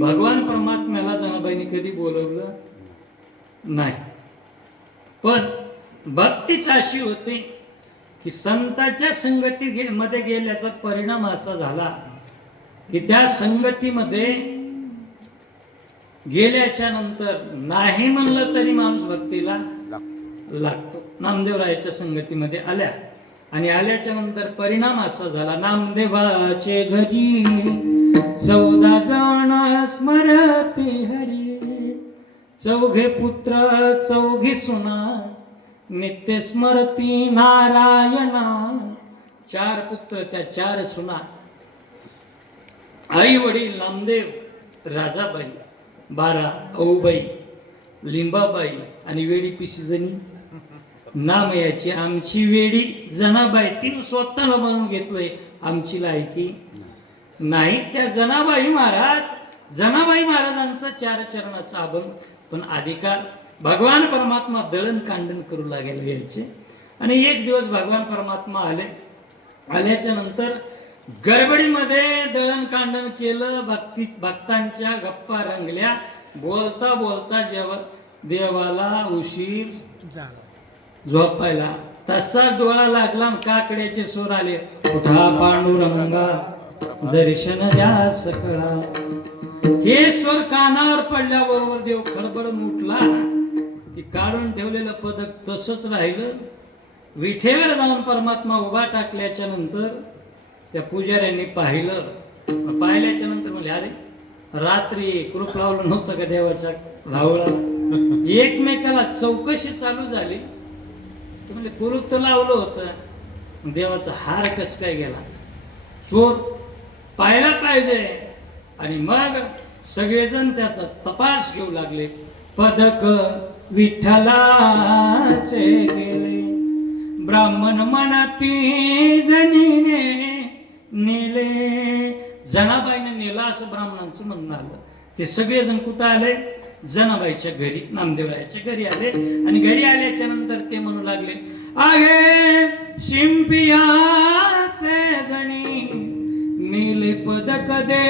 भगवान परमात्म्याला जनाबाईने कधी बोलवलं नाही, पण भक्तीच अशी होती की संतांच्या संगती मध्ये गेल्याचा परिणाम असा झाला की त्या संगतीमध्ये गेल्याच्या नंतर नाही म्हणलं तरी माणूस भक्तीला लागतो. नामदेवरायाच्या संगतीमध्ये आल्या आणि आल्याच्या नंतर परिणाम असा झाला, नामदेवाचे घरी 14 जण स्मरती हरी, 4 पुत्र 4 सुना नित्य स्मरती नारायणा. 4 पुत्र त्या 4 सुना, आई वडील नामदेव, राजाबाई, 12 अऊबाई, लिंबाबाई आणि वेडी पिशीजणी. नाम याची आमची वेडी जनाबाई. तिने स्वतःला म्हणून घेतलंय आमची लायकी नाही. त्या जनाबाई महाराजांचा 4 चरणाचा अभंग. पण अधिकार भगवान परमात्मा दळण कांडण करू लागले यायचे. आणि एक दिवस भगवान परमात्मा आल्याच्या नंतर गडबडीमध्ये दळण कांडण केलं. भक्तांच्या गप्पा रंगल्या. बोलता बोलता जेव्हा देवाला उशीर झोपायला तसा डोळा लागला. काकड्याचे सूर आले, उठा पांडुरंगा दर्शन द्या सकळा. हे स्वर कानावर पडल्याबरोबर देव खडबडून उठला. की काढून ठेवलेलं पदक तसंच राहिलं. विठेवर जाऊन परमात्मा उभा टाकल्याच्या नंतर त्या पुजाऱ्यांनी पाहिल्याच्या नंतर म्हणले, अरे रात्री कुलूप लावलं नव्हतं का देवाच्या लावला. एकमेकाला चौकशी चालू झाली. म्हणजे कुलूप तर लावलं होतं, देवाचा हार कस काय गेला. चोर पाहायला पाहिजे. आणि मग सगळेजण त्याचा तपास घेऊ लागले. पदक विठ्ठलाचे गेले, ब्राह्मण म्हणती जनीने नेले. जनाबाईने नेला असं ब्राह्मणांचं म्हणणं आलं. ते सगळेजण कुठं आले, जनाबाईच्या घरी, नामदेवरायाच्या घरी आले. आणि घरी आल्याच्या नंतर ते म्हणू लागले, आहे शिंपियाचे जणी नेले पदक दे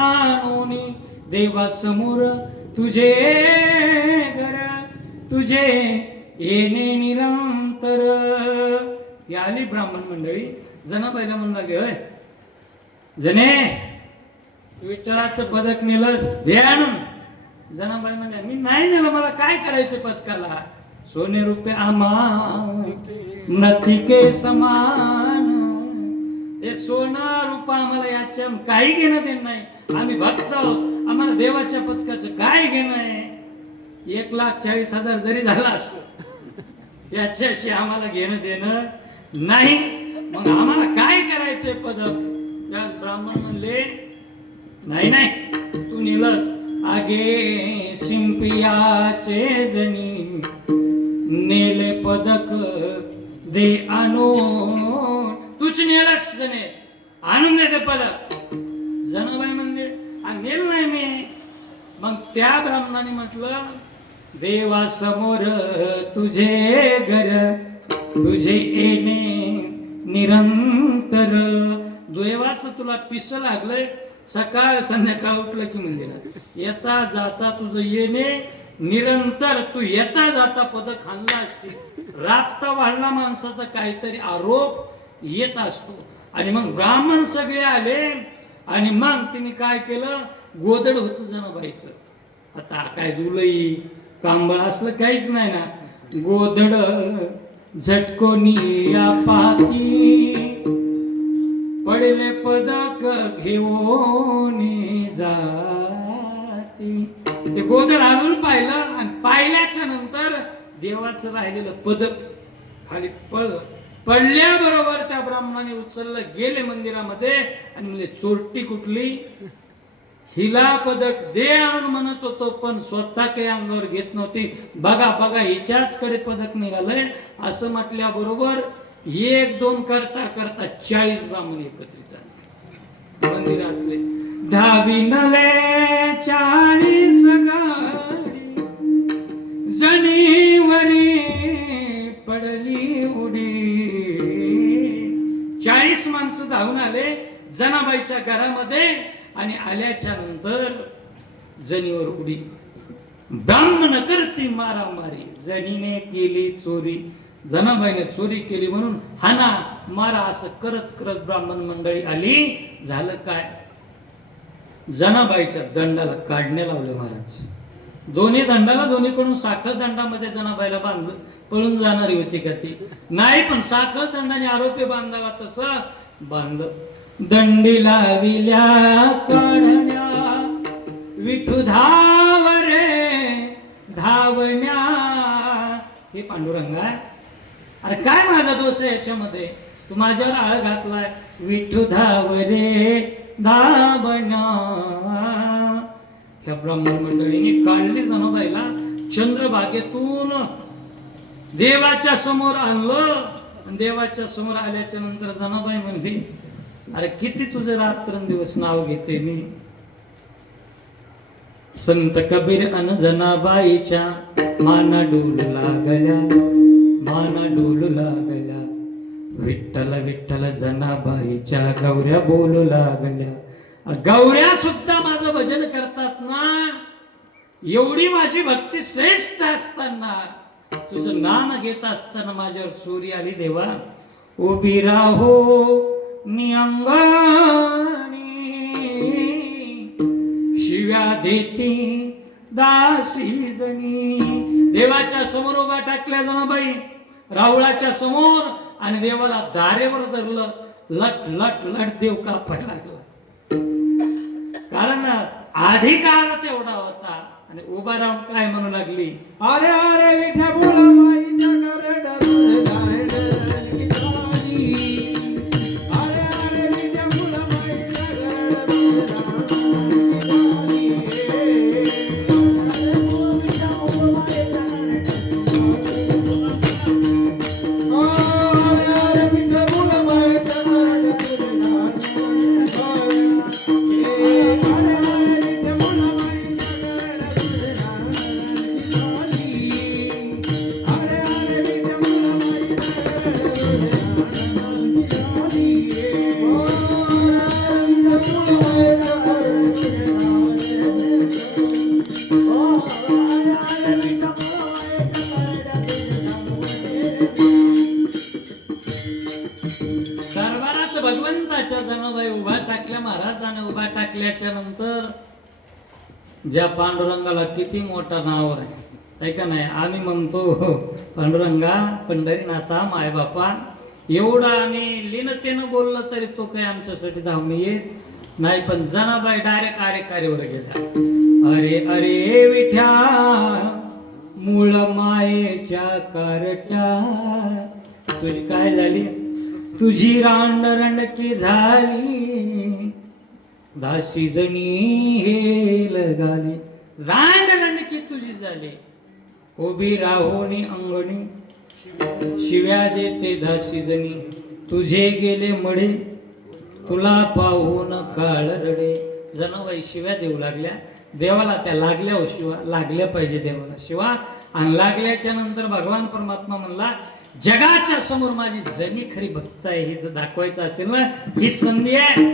आणून देवासमोर तुझे घर, तुझे येणे निरंतर. आली ब्राह्मण मंडळी. जनाबाईला म्हणू लागले, होय जने विठ्ठलाचं पदक नेलंस दे आणून. जनाबाई म्हणल्या, मी नाही नेलं, मला काय करायचं पदकाला. सोने रुपये आम्हा नथिके समान. हे सोनं रूप आम्हाला याच्या काही घेणं देणं नाही. आम्ही भक्त आहोत, आम्हाला देवाच्या पदकाचं काय घेणं आहे. 1,40,000 जरी झाला असतो याच्याशी आम्हाला घेणं देणं नाही. मग आम्हाला काय करायचंय पदक. त्या ब्राह्मण म्हणले, नाही नाही तू नेलंस. आगे शिंपियाचे जणी नेले पदक दे आणून. तूच नेलंस जने, आणून दे ते पदक. जनाबाई म्हणले, नेल नाही मी. मग त्या ब्राह्मणाने म्हटलं, देवासमोर तुझे घर, तुझे येणे निरंतर. देवाचं तुला पिस लागलंय. सकाळ संध्याकाळ उठलं की मंदिरात येता जाता तुझं येणे निरंतर. तू येता जाता पदक हाणला असशील. राबता वाढला माणसाचा काहीतरी आरोप येत असतो. आणि मग ब्राह्मण सगळे आले. आणि मग तिने काय केलं, गोदड होत जनाबाईचं. आता काय दुलई कांबळ असलं काहीच नाही ना. गोदड झटकोनी या पाती, पडले पदक घेऊन जाती. गोदर आणून पाहिलं आणि पाहिल्याच्या नंतर देवाचं राहिलेलं पदक खाली पडल्याबरोबर त्या ब्राह्मणाने उचललं, गेले मंदिरामध्ये आणि म्हणजे चोरटी कुठली, हिला पदक दे आणून म्हणत होतो, पण स्वतः काही अंगावर घेत नव्हती. बघा बघा हिच्याच कडे पदक निघालंय असं म्हटल्याबरोबर 1-2 करता करता 40 ब्राह्मण एकत्रित आले मंदिरातले. धाविनले 40 गाडी, जनीवरी पडली उडी. 40 माणसं धावून आले जनाबाईच्या घरामध्ये आणि आल्याच्या नंतर जनीवर उडी. ब्राह्मण करती मारामारी, जनीने केली चोरी. जनाबाईने चोरी केली म्हणून हाना मारा असं करत करत ब्राह्मण मंडळी आली. झालं काय, जनाबाईच्या दंडाला काढणे लावले महाराज. दोन्ही दंडाला दोन्हीकडून साखर दंडामध्ये जनाबाईला बांधलं. पळून जाणारी होती का ती? नाही, पण साखर दंडाने आरोपी बांधावा तसं बांधलं. दंडी लाविल्या काढण्या विठू धावरे धावण्या. हे पांडुरंगा, अरे काय माझा दोष आहे याच्यामध्ये? तू माझ्यावर आळ घातलाय. विठू धावरे धावण्या. ह्या ब्राह्मण मंडळीने काढली जनाबाईला चंद्रभागेतून देवाच्या समोर आणलं. देवाच्या समोर आल्याच्या नंतर जनाबाई म्हणली, अरे किती तुझे रात्रंदिवस नाव घेते मी. संत कबीर अन जनाबाईच्या माना डोलू लागल्या, माना डोलू लागल्या. विठ्ठल विठ्ठल जनाबाईच्या गौऱ्या बोलू लागल्या. गौऱ्या सुद्धा माझं भजन करतात ना. एवढी माझी भक्ती श्रेष्ठ असताना, तुझं नाम घेत असताना माझ्यावर चोरी आली. देवा उभी राहो निअंगणी, शिव्या देती दासी जणी. देवाच्या समोर उभा टाकल्या जनाबाई, रावळाच्या समोर, आणि देवाला दारेवर धरलं. लट लट लट देव कापायला लागला. कारण अधिकार तेवढा होता. आणि उभा राहून काय म्हणू लागली, अरे अरे विठ्या बोला माईच्या घरे डरे डरे डरे काळी. अरे अरे विठ्या बोला माईच्या घरे डरे भगवंताच्या जनाबाई उभा टाकल्या. महाराजाने उभा टाकल्याच्या नंतर ज्या पांडुरंगाला किती मोठा नाव आहे का नाही. आम्ही म्हणतो पांडुरंगा पंढरीनाथा माय बापा, एवढं आम्ही लीनतेनं बोललं तरी तो काही आमच्यासाठी धावणे येत नाही. पण जनाबाई डायरेक्ट आरेकारीवर गेला. अरे अरे विठ्या मूळ मायेच्या कारट्या, तुझी काय झाली, तुझी रांडरंडकी झाली. दासी जणी हे लगाली, रांडरंडकी तुझी झाली. उभी राहोनी अंगणी, शिव्या देते दासी जणी. तुझे गेले मडे, तुला पाहून काळ रडे. जनाबाई शिव्या देऊ लागल्या. देवाला त्या लागल्या हो शिवा, लागल्या पाहिजे देवाला शिवा. आणि लागल्याच्या नंतर भगवान परमात्मा म्हणला, जगाच्या समोर माझी जनी खरी भक्त आहे हे जर दाखवायचं असेल ना, ही संधी आहे.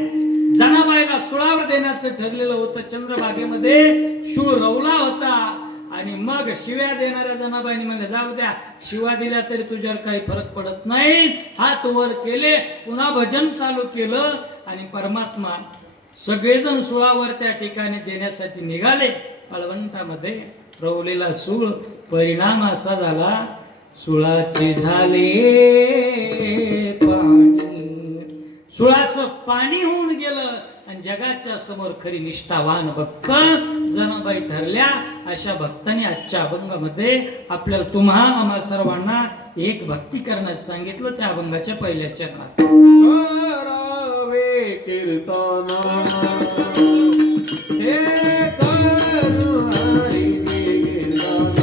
जनाबाईला सुळावर देण्याचं ठरलेलं होतं. चंद्रभागेमध्ये शूळ रवला होता. आणि मग शिव्या देणाऱ्या जनाबाईने म्हणले, जाऊ द्या, शिव्या दिल्या तरी तुझ्यावर काही फरक पडत नाही. हात वर केले, पुन्हा भजन चालू केलं. आणि परमात्मा सगळेजण सुळावर त्या ठिकाणी देण्यासाठी निघाले. कळवंटामध्ये रवलेला सूळ परिणाम असा झाला, सुळाचे झाले पाणी, सुळाचं पाणी होऊन गेलं आणि जगाच्या समोर खरी निष्ठावान भक्त जनाबाई ठरल्या. अशा भक्तांनी आजच्या अभंगामध्ये आपल्याला तुम्हा आम्हा सर्वांना एक भक्ती करण्यास सांगितलं. त्या अभंगाच्या पहिल्या चरणात करावे कीर्तन हे करू हरीचे कीर्तन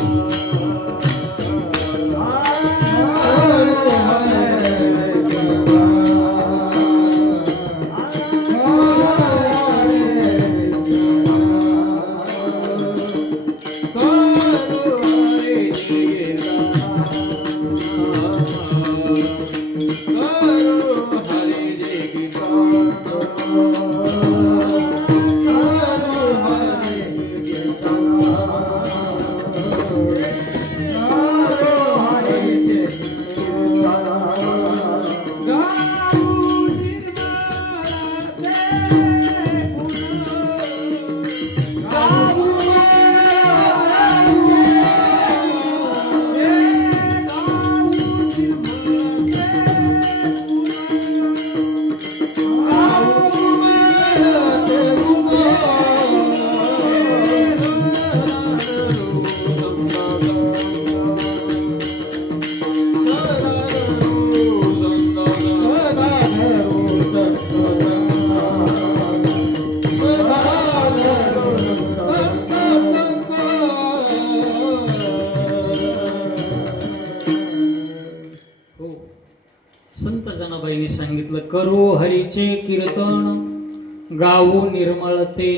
संत जनाबाईंनी सांगितलं, करू हरीचे कीर्तन गाऊ निर्मळते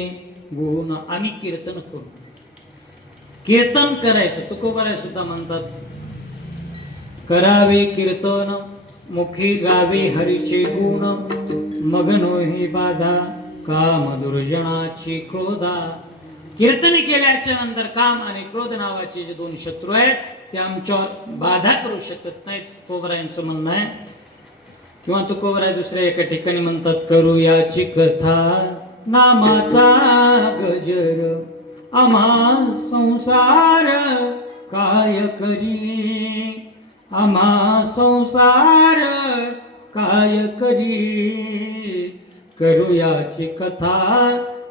गुण. आम्ही कीर्तन करू. कीर्तन करायचं तुकोबाराय सुद्धा म्हणतात, करावे कीर्तन मुखी गावे हरीचे गुण, मग नोही बाधा काम दुर्जनाची क्रोधा. कीर्तन केल्याच्या नंतर काम आणि क्रोध नावाचे जे दोन शत्रू आहेत ते आमच्यावर बाधा करू शकत नाहीत, तुकोबारायांचं म्हणणं आहे. किंवा तुकोबाराय दुसऱ्या एका ठिकाणी म्हणतात, करू याची कथा नामाचा गजर, आम्हा संसार काय करी, आम्हा संसार काय करी, करू याची कथा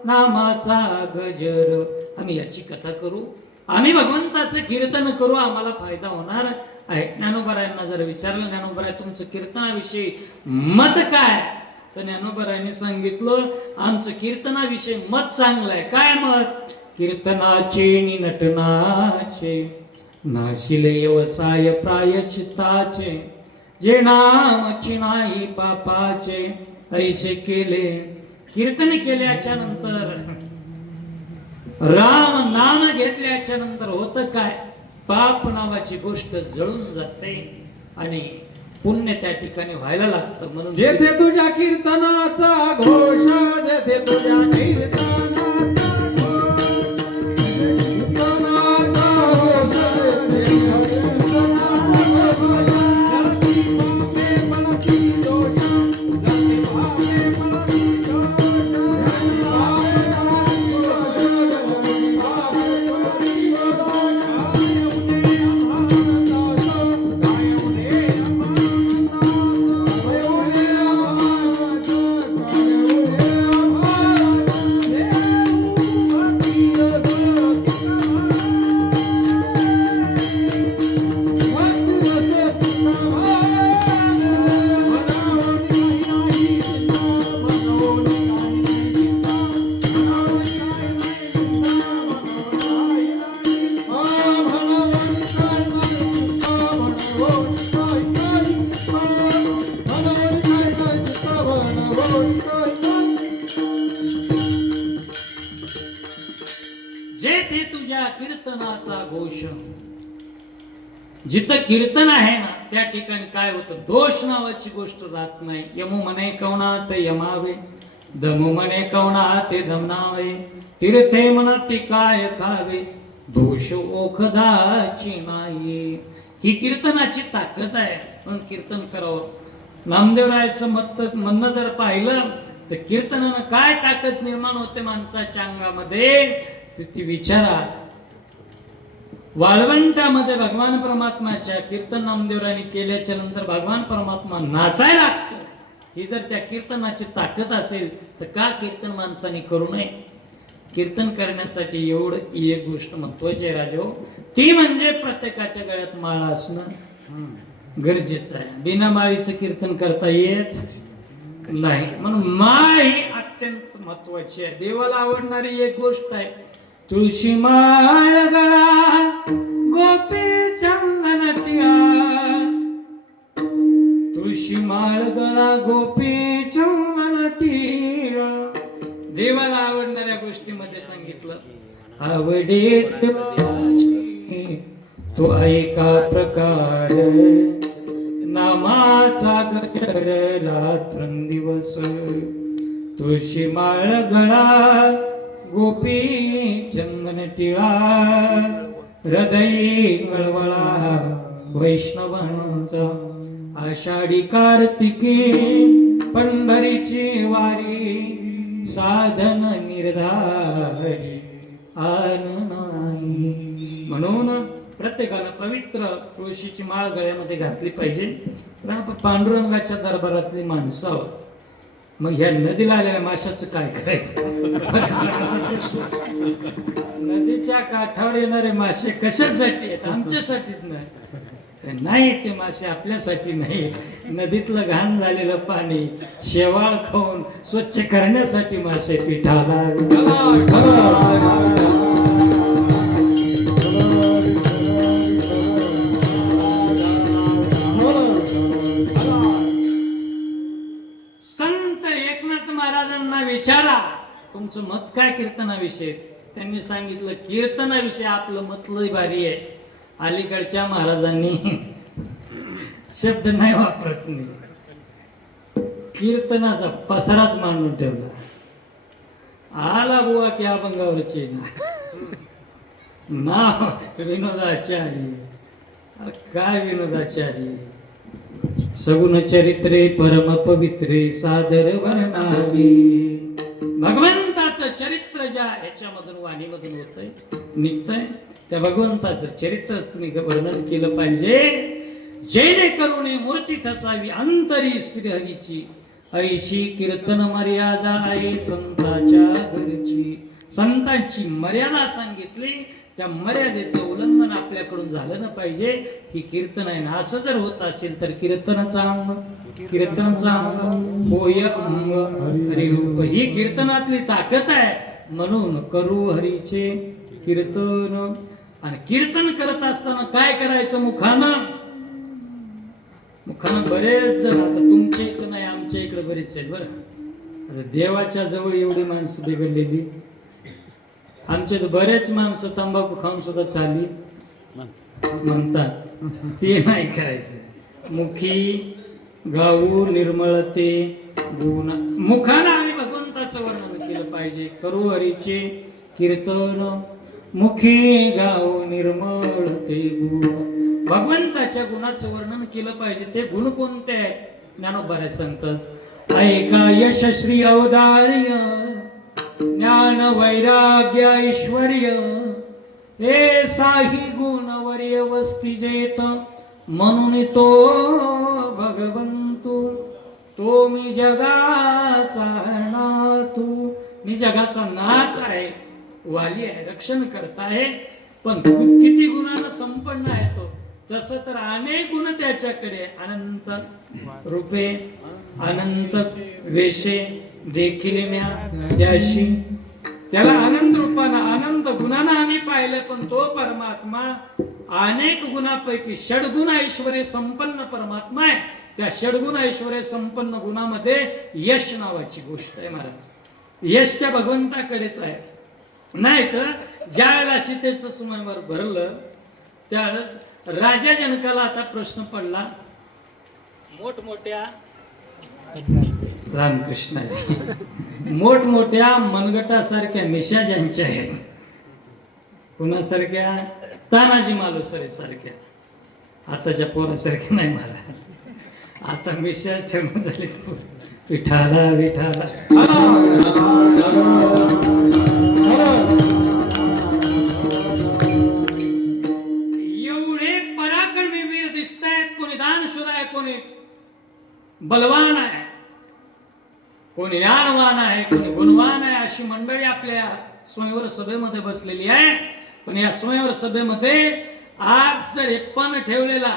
नामाचा गजर. आम्ही याची कथा करू, आम्ही भगवंताचं कीर्तन करू, आम्हाला फायदा होणार आहे. ज्ञानोबारायांना जर विचारलं, ज्ञानोबाराय तुमचं कीर्तनाविषयी मत काय, तर ज्ञानोबारायांनी सांगितलं, आमचं कीर्तनाविषयी मत चांगलं आहे. काय मत? कीर्तनाचे नि नटनाचे नाशिले व्यवसाय प्रायश्चित्ताचे, जे नामची नाही पापाचे ऐसे केले. कीर्तन केल्याच्या नंतर, राम नाम घेतल्याच्या नंतर होतं काय? पाप नावाची गोष्ट जळून जाते आणि पुण्य त्या ठिकाणी व्हायला लागतं. म्हणून जेथे तुझ्या कीर्तनाचा घोष, जेथे तुझ्या कीर्तनाचा जेथे तुझ्या कीर्तनाचा घोष, जिथं कीर्तन आहे ना त्या ठिकाणी काय होतं? दोष नावाची गोष्ट राहत नाही. यमू म्हणे कवनात यमावे, दमू म्हणे कवनात दमनावे, तीर्थे म्हणते काय खावे, दोष ओखदाची नाही. ही कीर्तनाची ताकद आहे, म्हणून कीर्तन करावं. नामदेवरायाचं म्हणणं जर पाहिलं तर कीर्तनानं काय ताकद निर्माण होते माणसाच्या अंगामध्ये, तर ती विचारा. वाळवंटामध्ये भगवान परमात्माच्या कीर्तन नामदेवरायांनी केल्याच्या नंतर भगवान परमात्मा नाचायला लागतो. ही जर त्या कीर्तनाची ताकद असेल तर का कीर्तन माणसाने करू नये? कीर्तन करण्यासाठी एवढं एक गोष्ट महत्वाची आहे राजा हो, ती म्हणजे प्रत्येकाच्या गळ्यात माळा असणं गरजेचं आहे. बिना माळीचं कीर्तन करता येत नाही, म्हणून माळ ही अत्यंत महत्वाची आहे. देवाला आवडणारी एक गोष्ट आहे, तुळशी माळ गळा गोपी चंदन टिळा, तुळशी माळ गळा गोपी चंदन टिळा. देवाला आवडणाऱ्या गोष्टीमध्ये सांगितलं, आवडेत तो ऐका प्रकार, नामाचा गजर रात्रंदिवस, तुळशी माळ गळा गोपी चंदन टिळा, हृदयी कळवळा वैष्णवांचा, आषाढी कार्तिकी पंढरीची वारी, साधन निर्धारी आन नाही. म्हणून प्रत्येकानं पवित्र तुळशीची माळ गळ्यामध्ये घातली पाहिजे. पण आपण पांडुरंगाच्या दरबारातली माणसं आहोत, मग ह्या नदीला आलेल्या माशाचं काय करायचं? नदीच्या काठावर येणारे मासे कशासाठी आहेत? आमच्यासाठीच नाही, ते मासे आपल्यासाठी नाही. नदीतलं घाण झालेलं पाणी शेवाळ खाऊन स्वच्छ करण्यासाठी मासे पिठाला. संत एकनाथ महाराजांना विचारा तुमचं मत काय कीर्तनाविषयी? त्यांनी सांगितलं कीर्तनाविषयी आपलं मत लय भारी आहे. अलीकडच्या महाराजांनी शब्द नाही वापरत, नाही कीर्तनाचा पसाराच मांडून ठेवला. आला बुवा की अभंगावरचे नाव विनोदाचार्य. काय विनोदाचार्य? सगुण चरित्रे परम पवित्रे सादर वर्णावी. भगवंताचं चरित्र ज्या ह्याच्यामधून वाणीमधून होतंय निघतंय, त्या भगवंताचं चरित्र तुम्ही वर्णन केलं पाहिजे, जेणेकरून मूर्ती ठसावी अंतरी श्रीहरीची. ऐशी कीर्तन मर्यादा आहे संतांच्या घरची. संतांची मर्यादा सांगितली, त्या मर्यादेचं उल्लंघन आपल्याकडून झालं ना पाहिजे. ही कीर्तन आहे ना. असं जर होत असेल तर कीर्तनाचा अंग, कीर्तनाचा अंग होय अंग हरिरूप. ही कीर्तनातली ताकद आहे. म्हणून करू हरीचे कीर्तन. आणि कीर्तन करत असताना काय करायचं? मुखानं बरेच जण, आता तुमच्या इकडं नाही आमच्या इकडे बरेच आहेत बरं. आता देवाच्या जवळ एवढी माणसं बिघडलेली, आमच्यात बरेच माणसं तंबाखू खाऊन सुद्धा चाली म्हणतात, ते नाही करायचं. मुखी गाऊ निर्मळते गुण. मुखानं आम्ही भगवंताचं वर्णन केलं पाहिजे. करू हरीचे कीर्तन मुखी गाऊ निर्मळते गुण. भगवंताच्या गुणाचं वर्णन केलं पाहिजे. ते गुण कोणते आहेत? ज्ञानोबा सांगतात, ऐका यशस्वी औदार्य ज्ञान वैराग्य ऐश्वर्य हे साही गुण वर्य वस्ती जेत. म्हणून तो भगवंतू तो मी जगाचा नातू. मी जगाचा नाथ आहे, वाली आहे, रक्षण करता आहे. पण किती गुणानं संपन्न आहे तो. तसं तर अनेक गुण त्याच्याकडे, अनंत रूपे अनंत वेशे देखील म्या त्याशी. त्याला अनंत रूपानं अनंत गुणानं आम्ही पाहिलं, पण तो परमात्मा अनेक गुणापैकी षडगुण ऐश्वर्य संपन्न परमात्मा आहे. त्या षडगुण ऐश्वर्य संपन्न गुणामध्ये यश नावाची गोष्ट आहे महाराज. यश त्या भगवंताकडेच आहे. नाही तर ज्या वेळेला सीतेचं स्वयंवर भरलं त्यावेळेस राजा जनकाला आता प्रश्न पडला, मोठमोठ्या रामकृष्ण मोठमोठ्या मनगटासारख्या मिशा ज्यांच्या आहेत, कुणासारख्या? तानाजी मालुसरे सारख्या. आताच्या पोरासारख्या नाही महाराज. आता मिशा ठेवून झाले. विठाला विठाला एवढे पराक्रमी वीर दिसत आहेत. कोणी दानशूर आहे, कोणी बलवान आहे. गुणवान आहे अशी मंडळी आपल्या स्वयंवर सभेमध्ये बसलेली आहे. पण या स्वयंवर सभेमध्ये आज जर पण ठेवलेला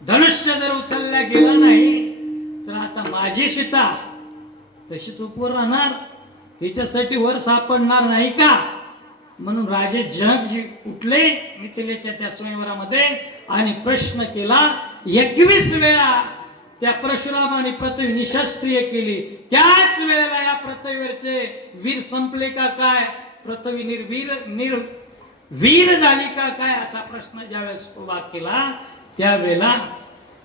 धनुष्य जर उचलला गेला नाही तर आता माझी सीता तशीच उपवर राहणार, हिच्यासाठी वर सापडणार नाही का? म्हणून राजे जनकजी उठले मिथिलेच्या त्या स्वयंवरामध्ये आणि प्रश्न केला. 21 वेळा त्या परशुरामाने पृथ्वी निशस्त्रीय केली. त्याच वेळेला या पृथ्वीवरचे वीर संपले का काय? पृथ्वी वीर झाली का काय? असा प्रश्न ज्यावेळेस उभा केला त्यावेळेला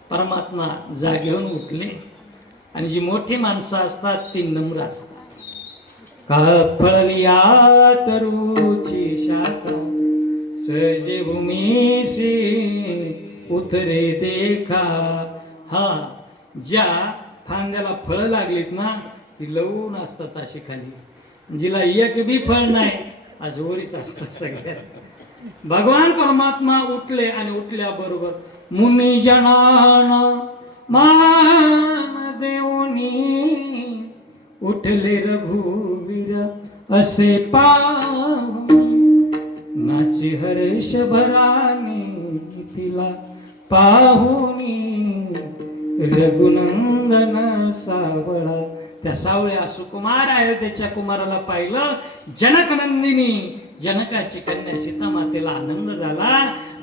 परमात्मा जागेहून उठले. आणि जी मोठी माणसं असतात ती नम्र असतात. का फळलिया तरुची शाखा सहजे भूमीसी उतरे देखा. हा, ज्या फांद्याला फळं लागलीत ना ती लवून असतात अशी खाली, जिला एक बी फळ नाही आजवरीच असतात सगळ्यात. भगवान परमात्मा उठले आणि उठल्याबरोबर मुनी जनाना मान देऊनी उठले रघुवीर असे पाहून नाची हर्ष भराने तिला पाहुनी रघुनंदन सावळा. त्या सावळ्या सुकुमार अयोध्येच्या कुमाराला पाहिलं. जनकनंदिनी जनकाची कन्या सीता मातेला आनंद झाला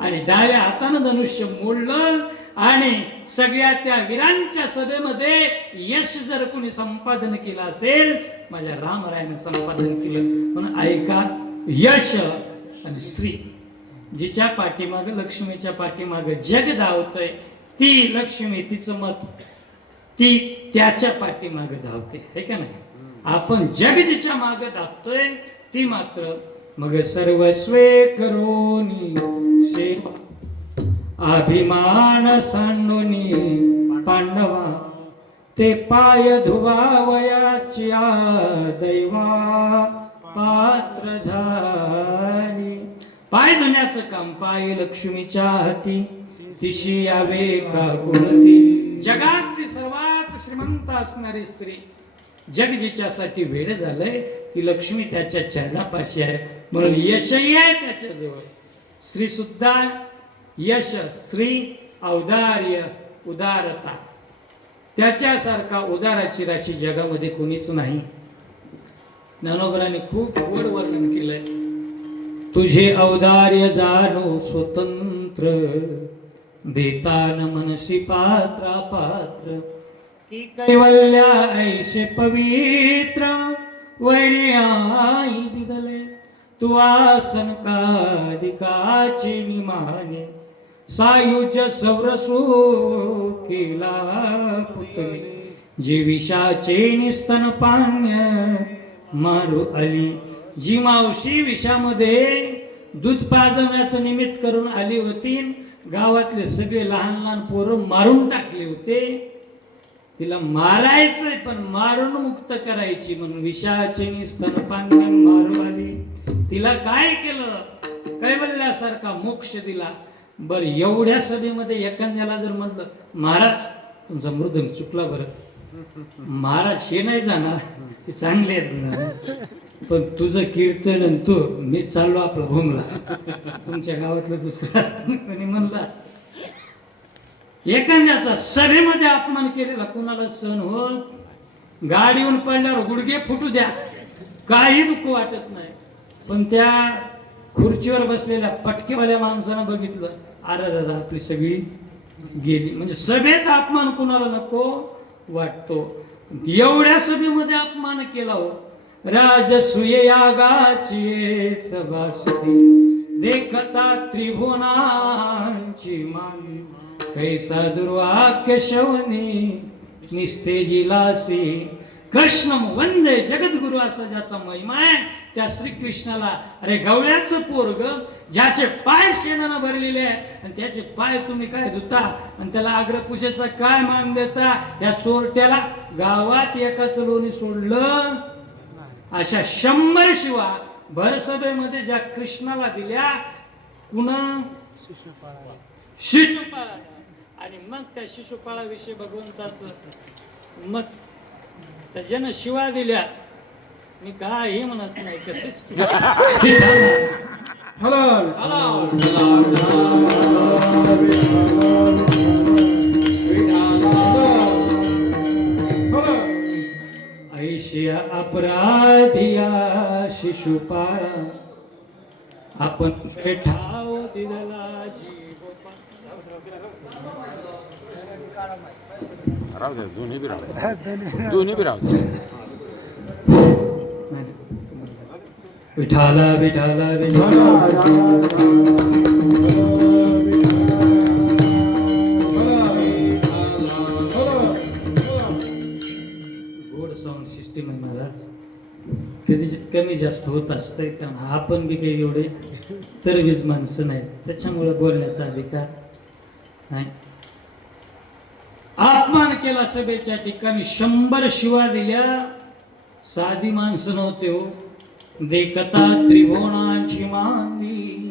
आणि डाव्या हातानं धनुष्य मोडलं आणि सगळ्या त्या वीरांच्या सभेमध्ये यश जर कोणी संपादन केलं असेल माझ्या रामरायाने संपादन केलं. म्हणून ऐका, यश आणि श्री जिच्या पाठीमाग लक्ष्मीच्या पाठीमाग जग धावतय ती लक्ष्मी तिचं मत ती त्याच्या पाठीमाग धावते है का नाही? आपण जग जिच्या माग धावतोय ती मात्र मग सर्वस्वे करोनी सेवा अभिमान सांडोनी पांडवा ते पाय धुवावयाची दैवा पात्र झाली. पाय धुण्याचं काम पाय लक्ष्मीच्या हाती तिशी यावे का गुणती. जगातली सर्वात श्रीमंत असणारी स्त्री जग जिच्यासाठी वेळ झालंय ती लक्ष्मी त्याच्या चरणापाशी आहे. म्हणून यशही आहे त्याच्याजवळ, श्री सुद्धा यश श्री औदार्य उदारता त्याच्यासारखा उदाराची राशी जगामध्ये कोणीच नाही. ज्ञानोबरांनी खूप गोड वर्णन केलंय. तुझे औदार्य जाणो स्वतंत्र देतान मनसी पात्रा पात्र की कैवल्या ऐशे पवित्र वैरी आई दिदले तू आसन कादिकाचे निमाने सायुज सौरसो केला पुतळे जे विषाचे निस्तन पाण्य मारू आली. जी मावशी विषामध्ये दूध पाजवण्याचं निमित्त करून आली होती, गावातले सगळे लहान लहान पोरं मारून टाकले होते. तिला मारायचंय पण मारून मुक्त करायची म्हणून विषाचे स्तनपान मारू आली. तिला काय केलं? कैवल्यासारखा मोक्ष दिला. बर एवढ्या सभेमध्ये एखाद्याला जर म्हटलं महाराज तुमचा मृदंग चुकला बरं, महाराज हे नाही जाणार ते चांगले आहेत पण तुझं कीर्तन आणि तू मी चाललो आपला भूमला तुमच्या गावातलं दुसरं असतं कोणी म्हणलं असतं. एखाद्याचा सभेमध्ये अपमान केलेला कुणाला सहन होत? गाडीहून पडल्यावर गुडघे फुटू द्या काही दुःख वाटत नाही, पण त्या खुर्चीवर बसलेल्या पटकेवाल्या माणसानं बघितलं अरे आपली सगळी गेली. म्हणजे सभेत अपमान कुणाला नको वाटतो. एवढ्या सभेमध्ये अपमान केला हो. राजसूय यागाची सभासुती देखता त्रिभुवनांची मान कैसा दुर्वाक्य शवनी निस्तेजिलासी. कृष्ण वंदे जगद्गुरु असा ज्याचा महिमा आहे त्या श्रीकृष्णाला अरे गवळ्याचं पोरग ज्याचे पाय शेणानं भरलेले आहे आणि त्याचे पाय तुम्ही काय धुता आणि त्याला अग्रपूजेचा काय मान देता? या चोरट्याला गावात एकाच लोणी सोडलं. अशा 100 शिवा भरसभेमध्ये ज्या कृष्णाला दिल्या पुन्हा शिशुपाळा. आणि मग त्या शिशुपाळाविषयी भगवंताचं मत त्याच्यानं शिवा दिल्या मी काही म्हणत नाही कसेच हलल ऐशिया अपराधिया शिशुपाळा आपण ठाव दिला जीव राहू दे दोन्ही बी राहू दे दोन्ही बी राहू दे विठाला विठाला विठाला गोड साऊंड सिस्टीम आहे महाराज कधी कमी जास्त होत असतंय कारण आपण बी काही एवढे तरवीज माणसं नाहीत त्याच्यामुळे बोलण्याचा अधिकार नाही. अपमान केला सभेच्या ठिकाणी 100 शिवा दिल्या साधी माणसं नव्हते हो देखता त्रिभुवनाची मांदी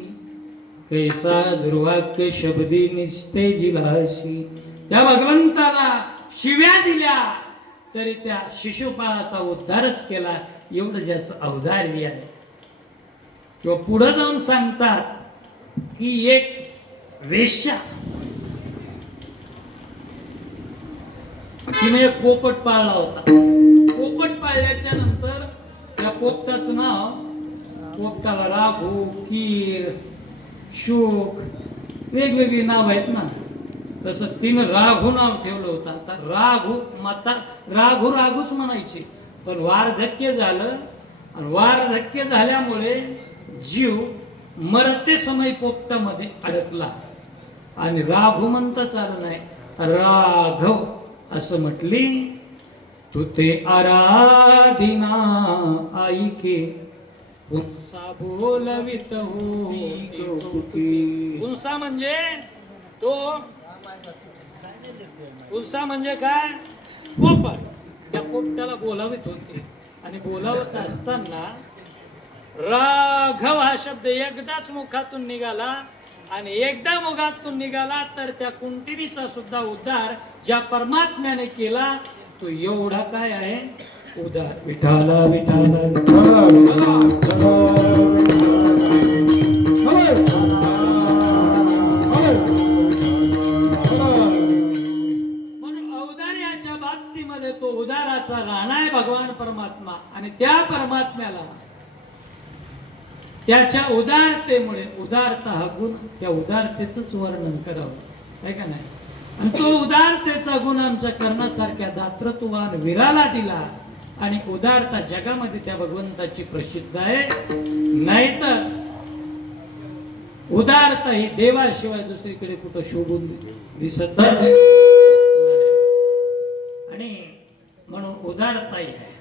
कैसा दुर्वाक्य शब्दी निस्ते जिलाशी त्या भगवंताला शिव्या दिल्या तरी त्या शिशुपाळाचा उद्धारच केला एवढं ज्याचं औदार्य आहे. किंवा पुढे जाऊन सांगतात की एक वेश्या तिने एक पोपट पाळला होता. पोपट पाळल्याच्या नंतर त्या पोपटाचं नाव पोपटाला राघू कीर शुक वेगवेगळी नाव आहेत ना तसं तिनं राघू नाव ठेवलं होतं. आता राघू राघूच म्हणायचे पण वार्धक्य झालं आणि वार्धक्य झाल्यामुळे जीव मरते समय पोपटामध्ये अडकला आणि राघू म्हणता चालू नाही राघव असं म्हटली. तू ते आराधिना आईके पुंसा बोलवित हो पुंसा म्हणजे तो पुंसा म्हणजे काय पोपट त्या पोपटाला बोलावित होते आणि बोलावत असताना राघव हा शब्द एकदाच मुखातून निघाला आणि एकदा मुखातून निघाला तर त्या कुंटिनीचा सुद्धा उद्धार ज्या परमात्म्याने केला तो एवढा काय आहे उद्धार. विठाला विठाला म्हणून औदार्याच्या बाबतीमध्ये तो उदाराचा राणा आहे भगवान परमात्मा आणि त्या परमात्म्याला त्याच्या उदारतेमुळे उदारता हा गुण त्या उदारतेच वर्णन करावं आहे का नाही. आणि तो उदारतेचा गुण आमच्या कर्णासारख्या दातृत्ववान वीराला दिला आणि उदारता जगामध्ये त्या भगवंताची प्रसिद्ध आहे. नाहीतर उदारता ही देवाशिवाय दुसरीकडे कुठं शोभून दिसतच नाही. आणि म्हणून उदारता ही आहे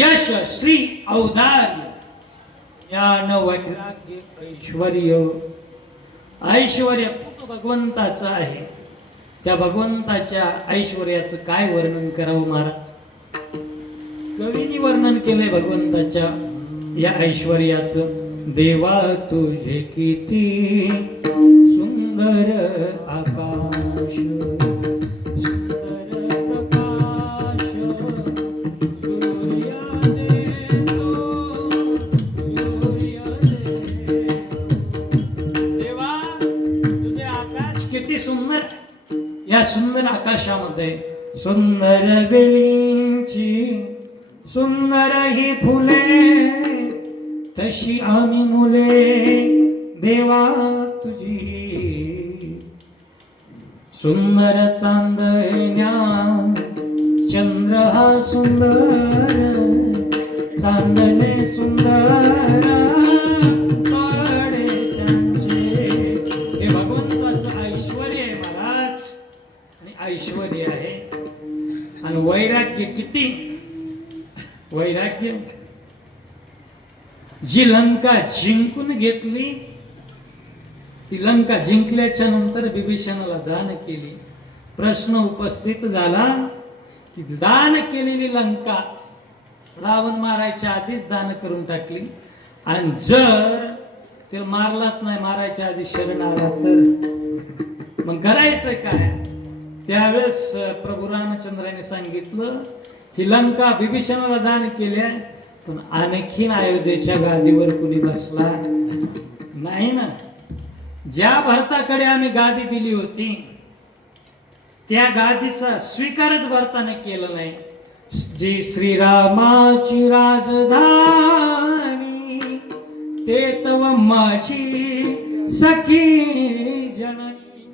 यश श्री औदार्य ज्ञान वैराग्य ऐश्वर्य. ऐश्वर्य भगवंताचं आहे त्या भगवंताच्या ऐश्वर्याचं काय वर्णन करावं महाराज. कवीनी वर्णन केलंय भगवंताच्या या ऐश्वर्याचं. देवा तुझे किती सुंदर आकाश सुंदर प्रकाश सूर्य देतो सूर्य देवा तुझे आकाश किती सुंदर. या सुंदर आकाशामध्ये सुंदर वेलींची सुंदर ही फुले तशी आम्ही मुले देवा तुझी. सुंदर चांदण्या चंद्र हा सुंदर चांदणे सुंदर पाडे त्यांचे. हे भगवंताचं ऐश्वर्य आहे महाराज आणि ऐश्वर्य आहे. आणि वैराग्य किती वैराग्य. जी लंका जिंकून घेतली ती लंका जिंकल्याच्या नंतर विभीषणाला दान केली. प्रश्न उपस्थित झाला की दान केलेली लंका रावण मारायच्या आधीच दान करून टाकली आणि जर ते मारलाच नाही मारायच्या आधी शरण आला तर मग करायचं काय. त्यावेळेस प्रभू रामचंद्राने सांगितलं ही लंका बिभीषणाला दान केल्या, पण आणखीन अयोध्येच्या गादीवर कुणी बसला नाही ना. ज्या भरताकडे आम्ही गादी दिली होती त्या गादीचा स्वीकारच भरताने केला नाही. जी श्रीरामाची राजधानी ते तव माझी सखी जननी,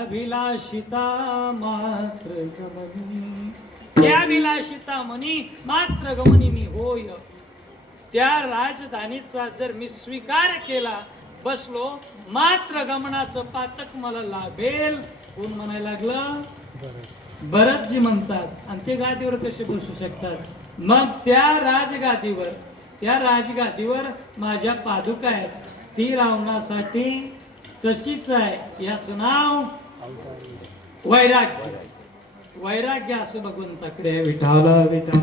अभिलाषिता मात्र गमनी. त्या अभिलाषिता म्हणी मात्र गमनी मी होय. त्या राजधानीचा जर मी स्वीकार केला, बसलो, मात्र गमनाचं पातक मला लाभेल. कोण म्हणायला लागलं? भरतजी म्हणतात. आणि ते गादीवर कसे बसू शकतात? मग त्या राजगादीवर माझ्या पादुका आहेत. ती रावणासाठी तशीच आहे. याचं नाव वैराग्य. वैराग्य असं भगवंताकडे विठावला विठा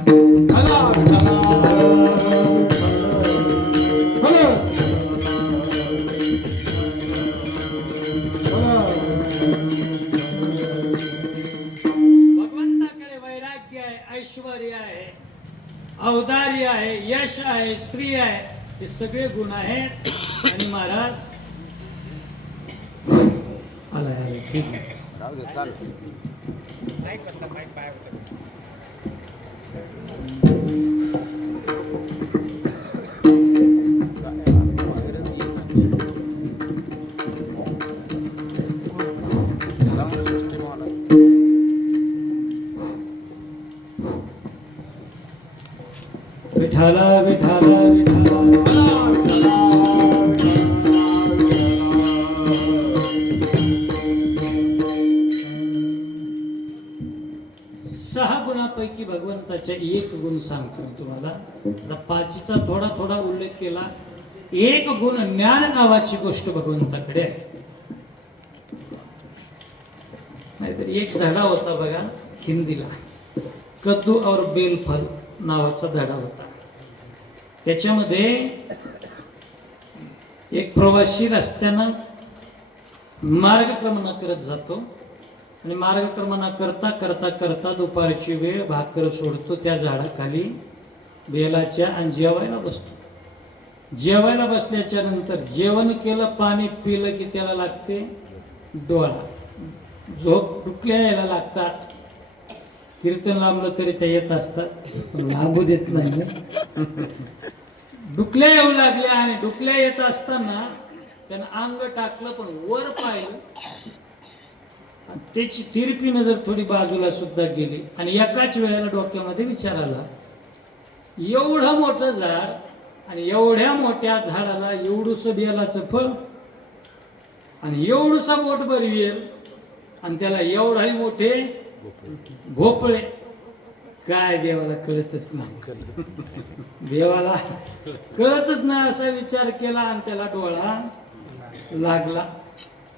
भगवंताकडे वैराग्य आहे, ऐश्वर्य आहे, औदार्य आहे, यश आहे, स्त्री आहे. हे सगळे गुण आहेत. आणि महाराज आला ठीक आहे. राहू दे चालू. विठाला विठाला सहा गुणापैकी भगवंताचे एक गुण सांगतो तुम्हाला. आता पाचीचा थोडा थोडा उल्लेख केला. एक गुण ज्ञान नावाची गोष्ट भगवंताकडे आहे. नाहीतर एक धडा होता बघा हिंदीला, कद्दू और बेलफल नावाचा धडा होता. त्याच्यामध्ये एक प्रवासी रस्त्यानं मार्गक्रमण करत जातो आणि मार्गक्रमण करता करता करता दुपारची वेळ भाकर सोडतो त्या झाडाखाली बेलाच्या आणि जेवायला बसतो. जेवायला बसल्याच्या नंतर जेवण केलं, पाणी पिलं की त्याला लागते डोळा, झोप डुकल्या यायला लागतात. कीर्तन लांबलं तरी त्या येत असतात, पण लांबू देत नाही. डुकल्या येऊ लागल्या आणि डुकल्या येत असताना त्यानं अंग टाकलं, पण वर पाहिलं. त्याची तिरपी नजर थोडी बाजूला सुद्धा गेली आणि एकाच वेळेला डोक्यामध्ये विचार आला, एवढं मोठं झाड आणि एवढ्या मोठ्या झाडाला एवढूसं बेलाचं फळ आणि एवढूसा बोटभर वेल आणि त्याला एवढाही मोठे भोपळे. काय देवाला कळतच नाही, देवाला कळतच नाही असा विचार केला आणि त्याला डोळा लागला.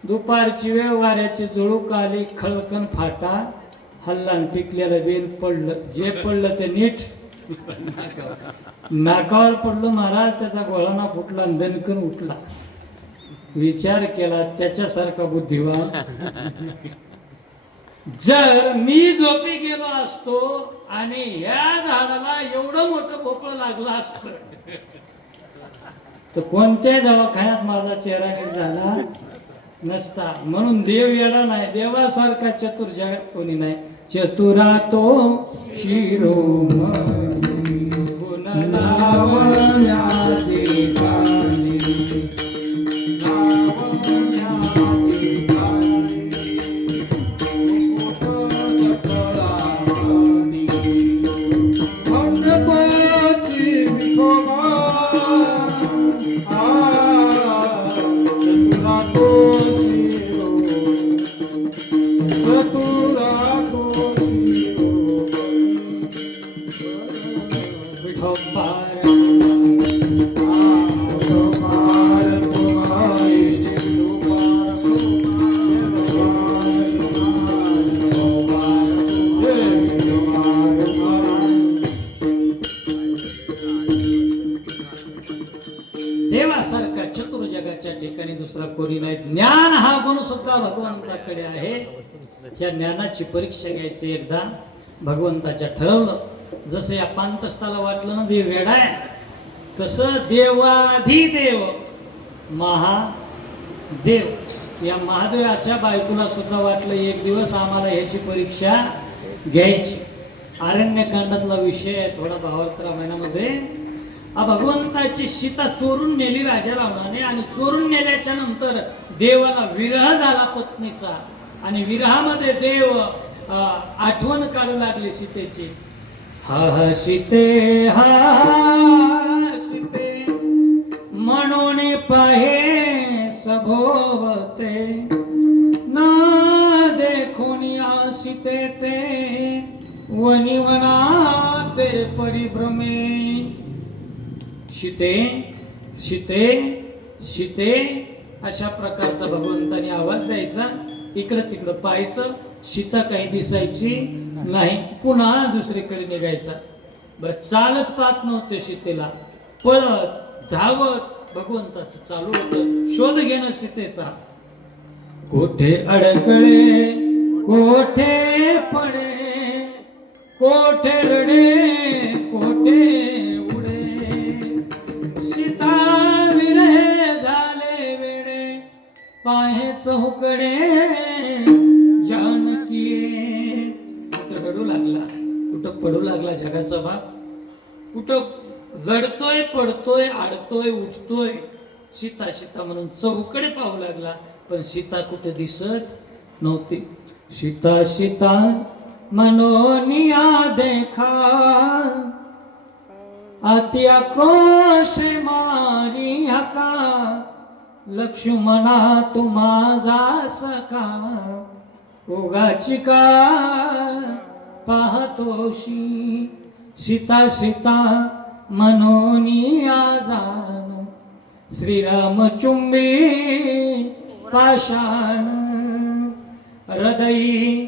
दुपारची वेळ, वाऱ्याची झुळूक आली, खळकन फाटा हल्ला, पिकलेलं बेल पडलं. जे पडलं ते नीट नाकावर पडलं. महाराज त्याचा गोळाना फुटला आणि दणकन उठला. विचार केला त्याच्यासारखा बुद्धिवान जर मी झोपी गेलो असतो आणि ह्या झाडाला एवढं मोठं भोपळं लागलं असतं तर कोणत्याही दवाखान्यात माझा चेहरा नीट झाला नसता. म्हणून देव येडा नाही, देवासारखा चतुर जगात कोणी नाही. चतुरा तो शिरोमणी गुण लावण्याचे पाणी, लावण्याचे पाणी. देवासारखा चतुर जगाच्या ठिकाणी दुसरा कोणी नाही. ज्ञान हा गुण सुद्धा भगवंताकडे आहे. त्या ज्ञानाची परीक्षा घ्यायची एकदा. भगवंताच्या ठरवलं. जसं या पांतस्थाला वाटलं ना देव वेडा आहे, तसं देवाधिदेव महादेव या महादेवाच्या बायकोला सुद्धा वाटलं एक दिवस आम्हाला ह्याची परीक्षा घ्यायची. अरण्यकांडातला विषय आहे थोडा भावार्थ रामायणामध्ये. भगवंताची सीता चोरून नेली राजा रावणाने, आणि चोरून नेल्याच्या नंतर देवाला विरह झाला पत्नीचा, आणि विरहामध्ये देव आठवण काढू लागले सीतेची. हा सीते म्हणून पाहे सभोवते, न देखून या सीते ते वनिवनाते परिभ्रमे. सीते सीते सीते अशा प्रकारचा भगवंताने आवाज द्यायचा. इकडं तिकडं पाहायचं, सीता काही दिसायची नाही, पुन्हा दुसरीकडे निघायचा. बरं, चालत पाहत नव्हते सीतेला, पळत धावत भगवंताचं चालू होतं शोध घेणं सीतेचा. कोठे अडकळे कोठे पडे, कोठे रडे कोठे उडे, सीता विरहे झाले वेडे, पाहे चौकडे जानकी. कुठं रडू लागला, कुठं पडू लागला जगाचा बाप, कुठं लढतोय पडतोय आडतोय उठतोय, सीता सीता म्हणून चौकडे पाहू लागला, पण सीता कुठे दिसत नव्हती. सीता सीता मनोनिया देखा, अति आक्रोश मारी हका, लक्ष्मणा तू माझा सखा, उगाची का पाहतोशी. सीता सीता मनोनिया जाण, श्रीराम चुंबी पाषाण, हृदयी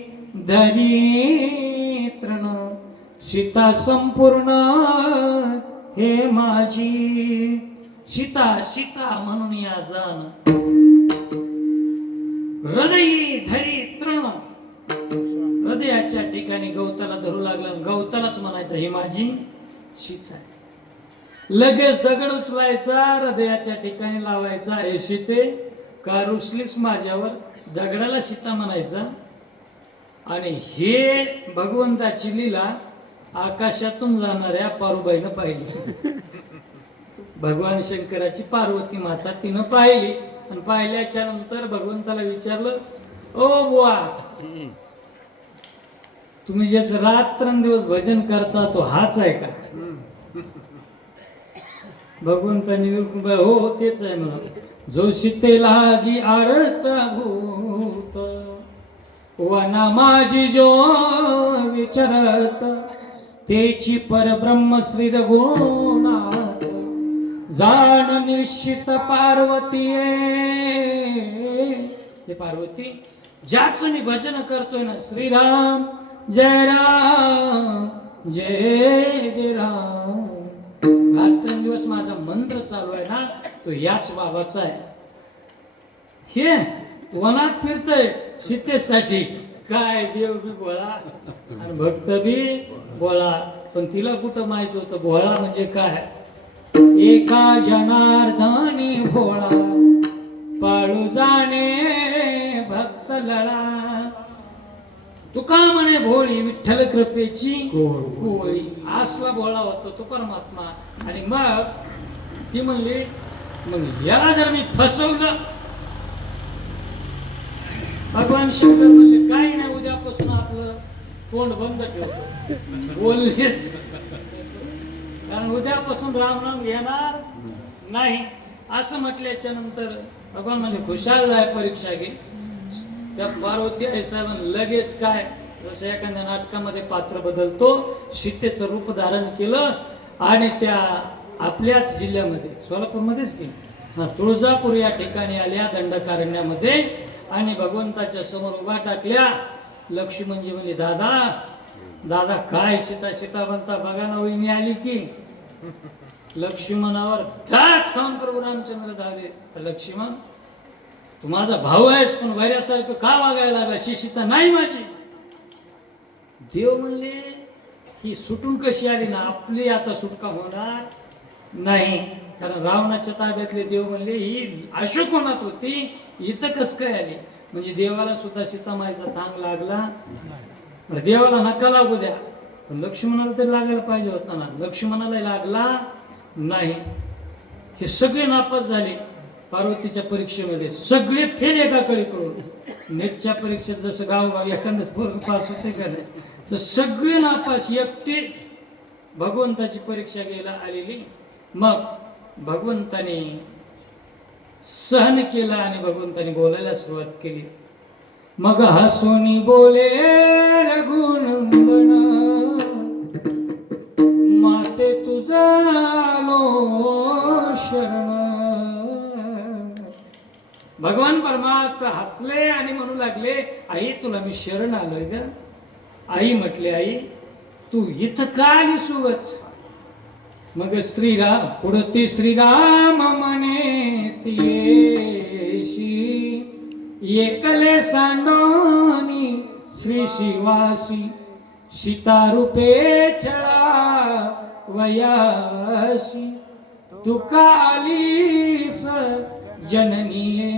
धरी तृण, सीता संपूर्ण हे माझी. सीता सीता म्हणून या जाण, हृदयी धरी तृण, हृदयाच्या ठिकाणी गवताला धरू लागला, गवतालाच म्हणायचं ही माझी सीता. लगेच दगड उचलायचा, हृदयाच्या ठिकाणी लावायचा, हे सीते का रुसलीस माझ्यावर, दगडाला सीता म्हणायचा. आणि हे भगवंताची लीला आकाशातून जाणाऱ्या पारुबाईनं पाहिली. भगवान शंकराची पार्वती माता तिनं पाहिली, आणि पाहिल्याच्या नंतर भगवंताला विचारलं, ओ बुवा, तुम्ही जे रात्रंदिवस भजन करता तो हाच आहे का? भगवंतांनी हो तेच आहे म्हणून. जो सीते लागी आरत भूत, वना माझी जो विचारत, तेची परब्रह्म श्री रघुनाथ, जाण निश्चित पार्वती. ते पार्वती ज्याच मी भजन करतोय ना, श्रीराम जय राम जय जय राम, रात्रंदिवस माझा मंत्र चालू आहे ना, तो याच बाबाचा आहे. हे वनात फिरतय सीतेसाठी, काय देव बी बोळा आणि भक्त बी बोळा, पण तिला कुठं माहित होतं भोळा म्हणजे काय. एका जनार्दनी भोळा, पाळू जाणे भक्त लळा, तुका म्हणे भोळी विठ्ठल कृपेची कोळी. असला भोळा होतो तो परमात्मा. आणि मग ती म्हणली, मग याला जर मी फसवलं, भगवान शंकर म्हणले काही नाही, उद्यापासून आपलं तोंड बंद ठेवतो, बोललेच, कारण उद्यापासून रामनाम येणार नाही. असं म्हटल्याच्या नंतर भगवान म्हणजे खुशाल आहे, परीक्षा घे. त्या पार्वती आई साहेबांनी लगेच काय, जसं एखाद्या नाटकामध्ये पात्र बदलतो, सीतेचं रूप धारण केलं, आणि त्या आपल्याच जिल्ह्यामध्ये सोलापूरमध्येच की तुळजापूर या ठिकाणी आल्या दंडकारण्यामध्ये, आणि भगवंताच्या समोर उभा टाकल्या. लक्ष्मणजी म्हणजे दादा दादा काय सीता सीता म्हणता, बघा ना वहिनी आली की. लक्ष्मणावर जात खाऊन प्रभू रामचंद्र धावले. लक्ष्मण तू माझा भाऊ आहेस, पण वैऱ्यासारखं का वागायला लागला, शी सीता नाही माझी. देव म्हणले ही सुटून कशी आली ना, आपली आता सुटका होणार नाही. कारण रावणाच्या ताब्यातले देव म्हणले ही अशोकवनात होती, इथं कस काय आली. म्हणजे देवाला सुद्धा सीतामाईचा थांग लागला. बरं, देवाला नका लागू द्या, पण लक्ष्मणाला तरी लागायला पाहिजे होता ना. लक्ष्मणाला लागला नाही. हे सगळे नापास झाले पार्वतीच्या परीक्षेमध्ये, सगळे फेल एकाकडे करून. नेटच्या परीक्षेत जसं गावोगाव एखादंच पोरग पास होते का नाही, तर सगळे नापास, एकटे भगवंताची परीक्षा घ्यायला आलेली. मग भगवंताने सहन केला आणि भगवंताने बोलायला सुरुवात केली. मग हसोनी बोले रघुनंदन, माते तुझा आलो शरण. भगवान परमात्मा हसले आणि म्हणू लागले, आई तुला मी शरण आलोय ग. आई म्हटले, आई तू इथं का आली सुगच. मग श्रीराम पुढं ती श्रीराम म्हणे तियेशी, एकले सांडोनी श्री शिवासी, सीता रूपे छळा वयाशी, तुका आलीस जननीये.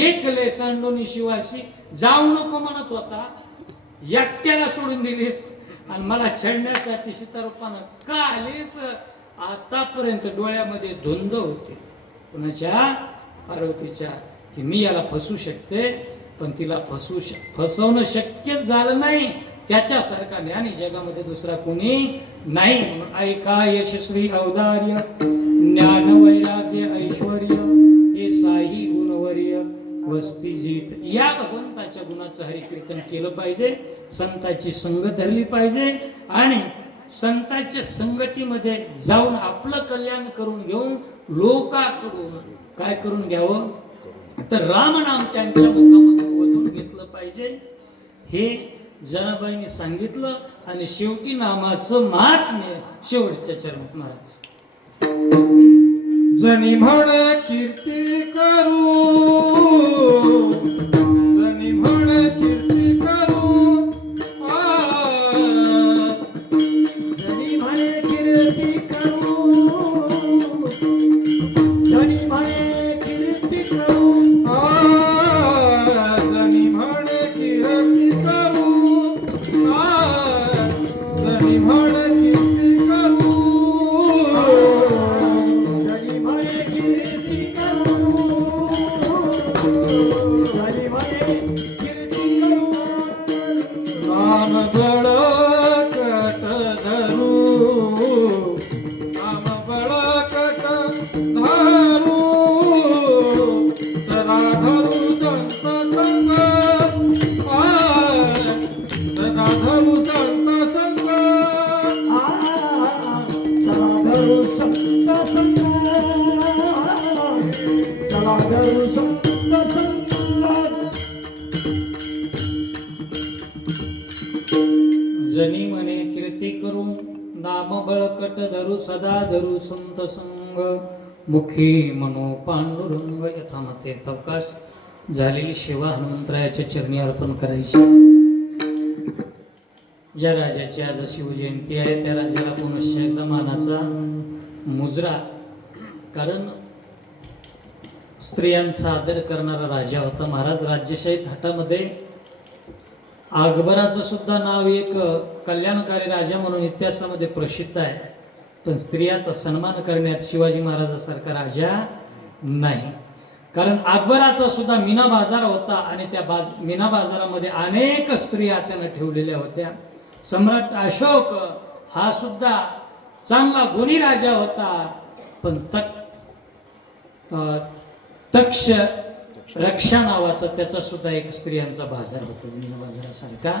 एकले सांडोनी शिवाशी, जाऊ नको म्हणत होता, एकट्याला सोडून दिलीस आणि मला छळण्यासाठी सीतारूपानं का आलीस. आतापर्यंत डोळ्यामध्ये धुंद होते कुणाच्या, पार्वतीच्या, की मी याला फसू शकते, पण तिला फसवणं शक्यच झालं नाही. त्याच्यासारखा ज्ञानी जगामध्ये दुसरा कोणी नाही. म्हणून ऐका यशस्वी औदार्य, ज्ञान वैराग्य ऐश्वर्य, हे साई गुणवर्य वस्ती जीत. या भगवंताच्या गुणाचं हरिकीर्तन केलं पाहिजे, संतांची संगत धरली पाहिजे आणि संतांच्या संगतीमध्ये जाऊन आपलं कल्याण करून घेऊन लोकांकडून काय करून घ्यावं, तर रामनाम त्यांच्या मुखामधून ओढून घेतलं पाहिजे. हे जनाबाईंनी सांगितलं आणि शेवटी नामाचं महात्म्य शेवटच्या चरणात महाराज. जनी म्हण कीर्ती करू, जनी म्हण कीर्ती करू, जनी म्हणे कीर्ती करू, जनी म्हणे कीर्ती करू, जनी म्हणे कीर्ती करू, जनी म्हणे कीर्ती करू, राम बळकट धरू, राम बळकट धरू, सदा धरू संत संग, सदा धरू संत संग, सदा धरू संत संग, सदा धरू संत संग. जनी म्हणे कीर्ती करू, नाम बळकट धरू, सदा धरू संत संग, मुखी मनो पांडुरंग. यथामते अवकाश झालेली सेवा हनुमंतरायाच्या चरणी अर्पण करायची. ज्या राजाची आज शिवजयंती आहे त्या राजाला पुनश्च एकदा मानाचा मुजरा. कारण स्त्रियांचा आदर करणारा राजा होता महाराज. राजेशाही थाटामध्ये अकबराचं सुद्धा नाव एक कल्याणकारी राजा म्हणून इतिहासामध्ये प्रसिद्ध आहे, पण स्त्रियांचा सन्मान करण्यात शिवाजी महाराजासारखा राजा नाही. कारण अकबराचा सुद्धा मीना बाजार होता आणि त्या मीना बाजारामध्ये अनेक स्त्रिया त्यानं ठेवलेल्या होत्या. सम्राट अशोक हा सुद्धा चांगला गुणी राजा होता, पण तक्ष रक्षा नावाचा त्याचा सुद्धा एक स्त्रियांचा बाजार होता मीना बाजारासारखा.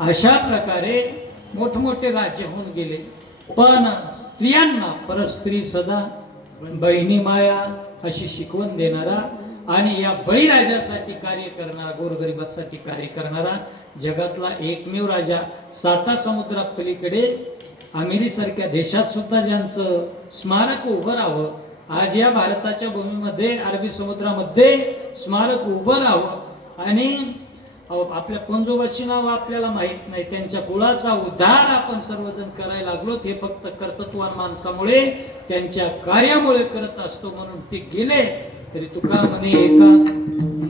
अशा प्रकारे मोठमोठे राज्य होऊन गेले, पण स्त्रियांना परस्त्री सदा बहिणी माया अशी शिकवण देणारा आणि या बळीराजासाठी कार्य करणारा, गोरगरिबासाठी कार्य करणारा जगातला एकमेव राजा. 7 समुद्रापलीकडे अमेरिकेसारख्या देशात सुद्धा ज्यांचं स्मारक उभं राहावं, आज या भारताच्या भूमीमध्ये अरबी समुद्रामध्ये स्मारक उभं राहावं आणि अहो, आपल्या पंजोबाची नाव आपल्याला माहित नाही, त्यांच्या कुळाचा उद्धार आपण सर्वजण करायला लागलो. हे फक्त कर्तृत्वान माणसामुळे त्यांच्या कार्यामुळे करत असतो. म्हणून ते गेले तरी तुका म्हणे एका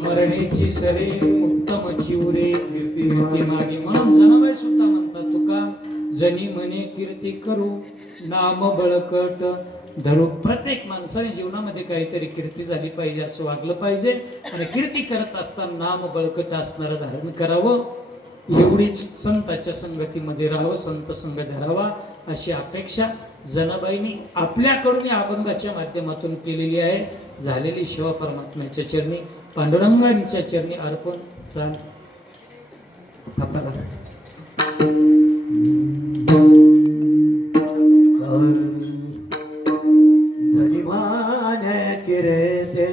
मरणेची सरे उत्तम जीवरे कीर्ती मागे. म्हणून जनाबाई सुद्धा म्हणतात तुका जनी म्हणे कीर्ती करू नाम बळकट धरू. प्रत्येक माणसाने जीवनामध्ये काहीतरी कीर्ती झाली पाहिजे, असं वागलं पाहिजे. आणि कीर्ती करत असताना नाम बळकट असणारं धारण करावं. एवढीच संताच्या संगतीमध्ये राहावं, संत संग धरावा, अशी अपेक्षा जनाबाईंनी आपल्याकडून या अभंगाच्या माध्यमातून केलेली आहे. झालेली सेवा परमात्म्याच्या चरणी, पांडुरंगांच्या चरणी अर्पण. चाल धनिमान किरते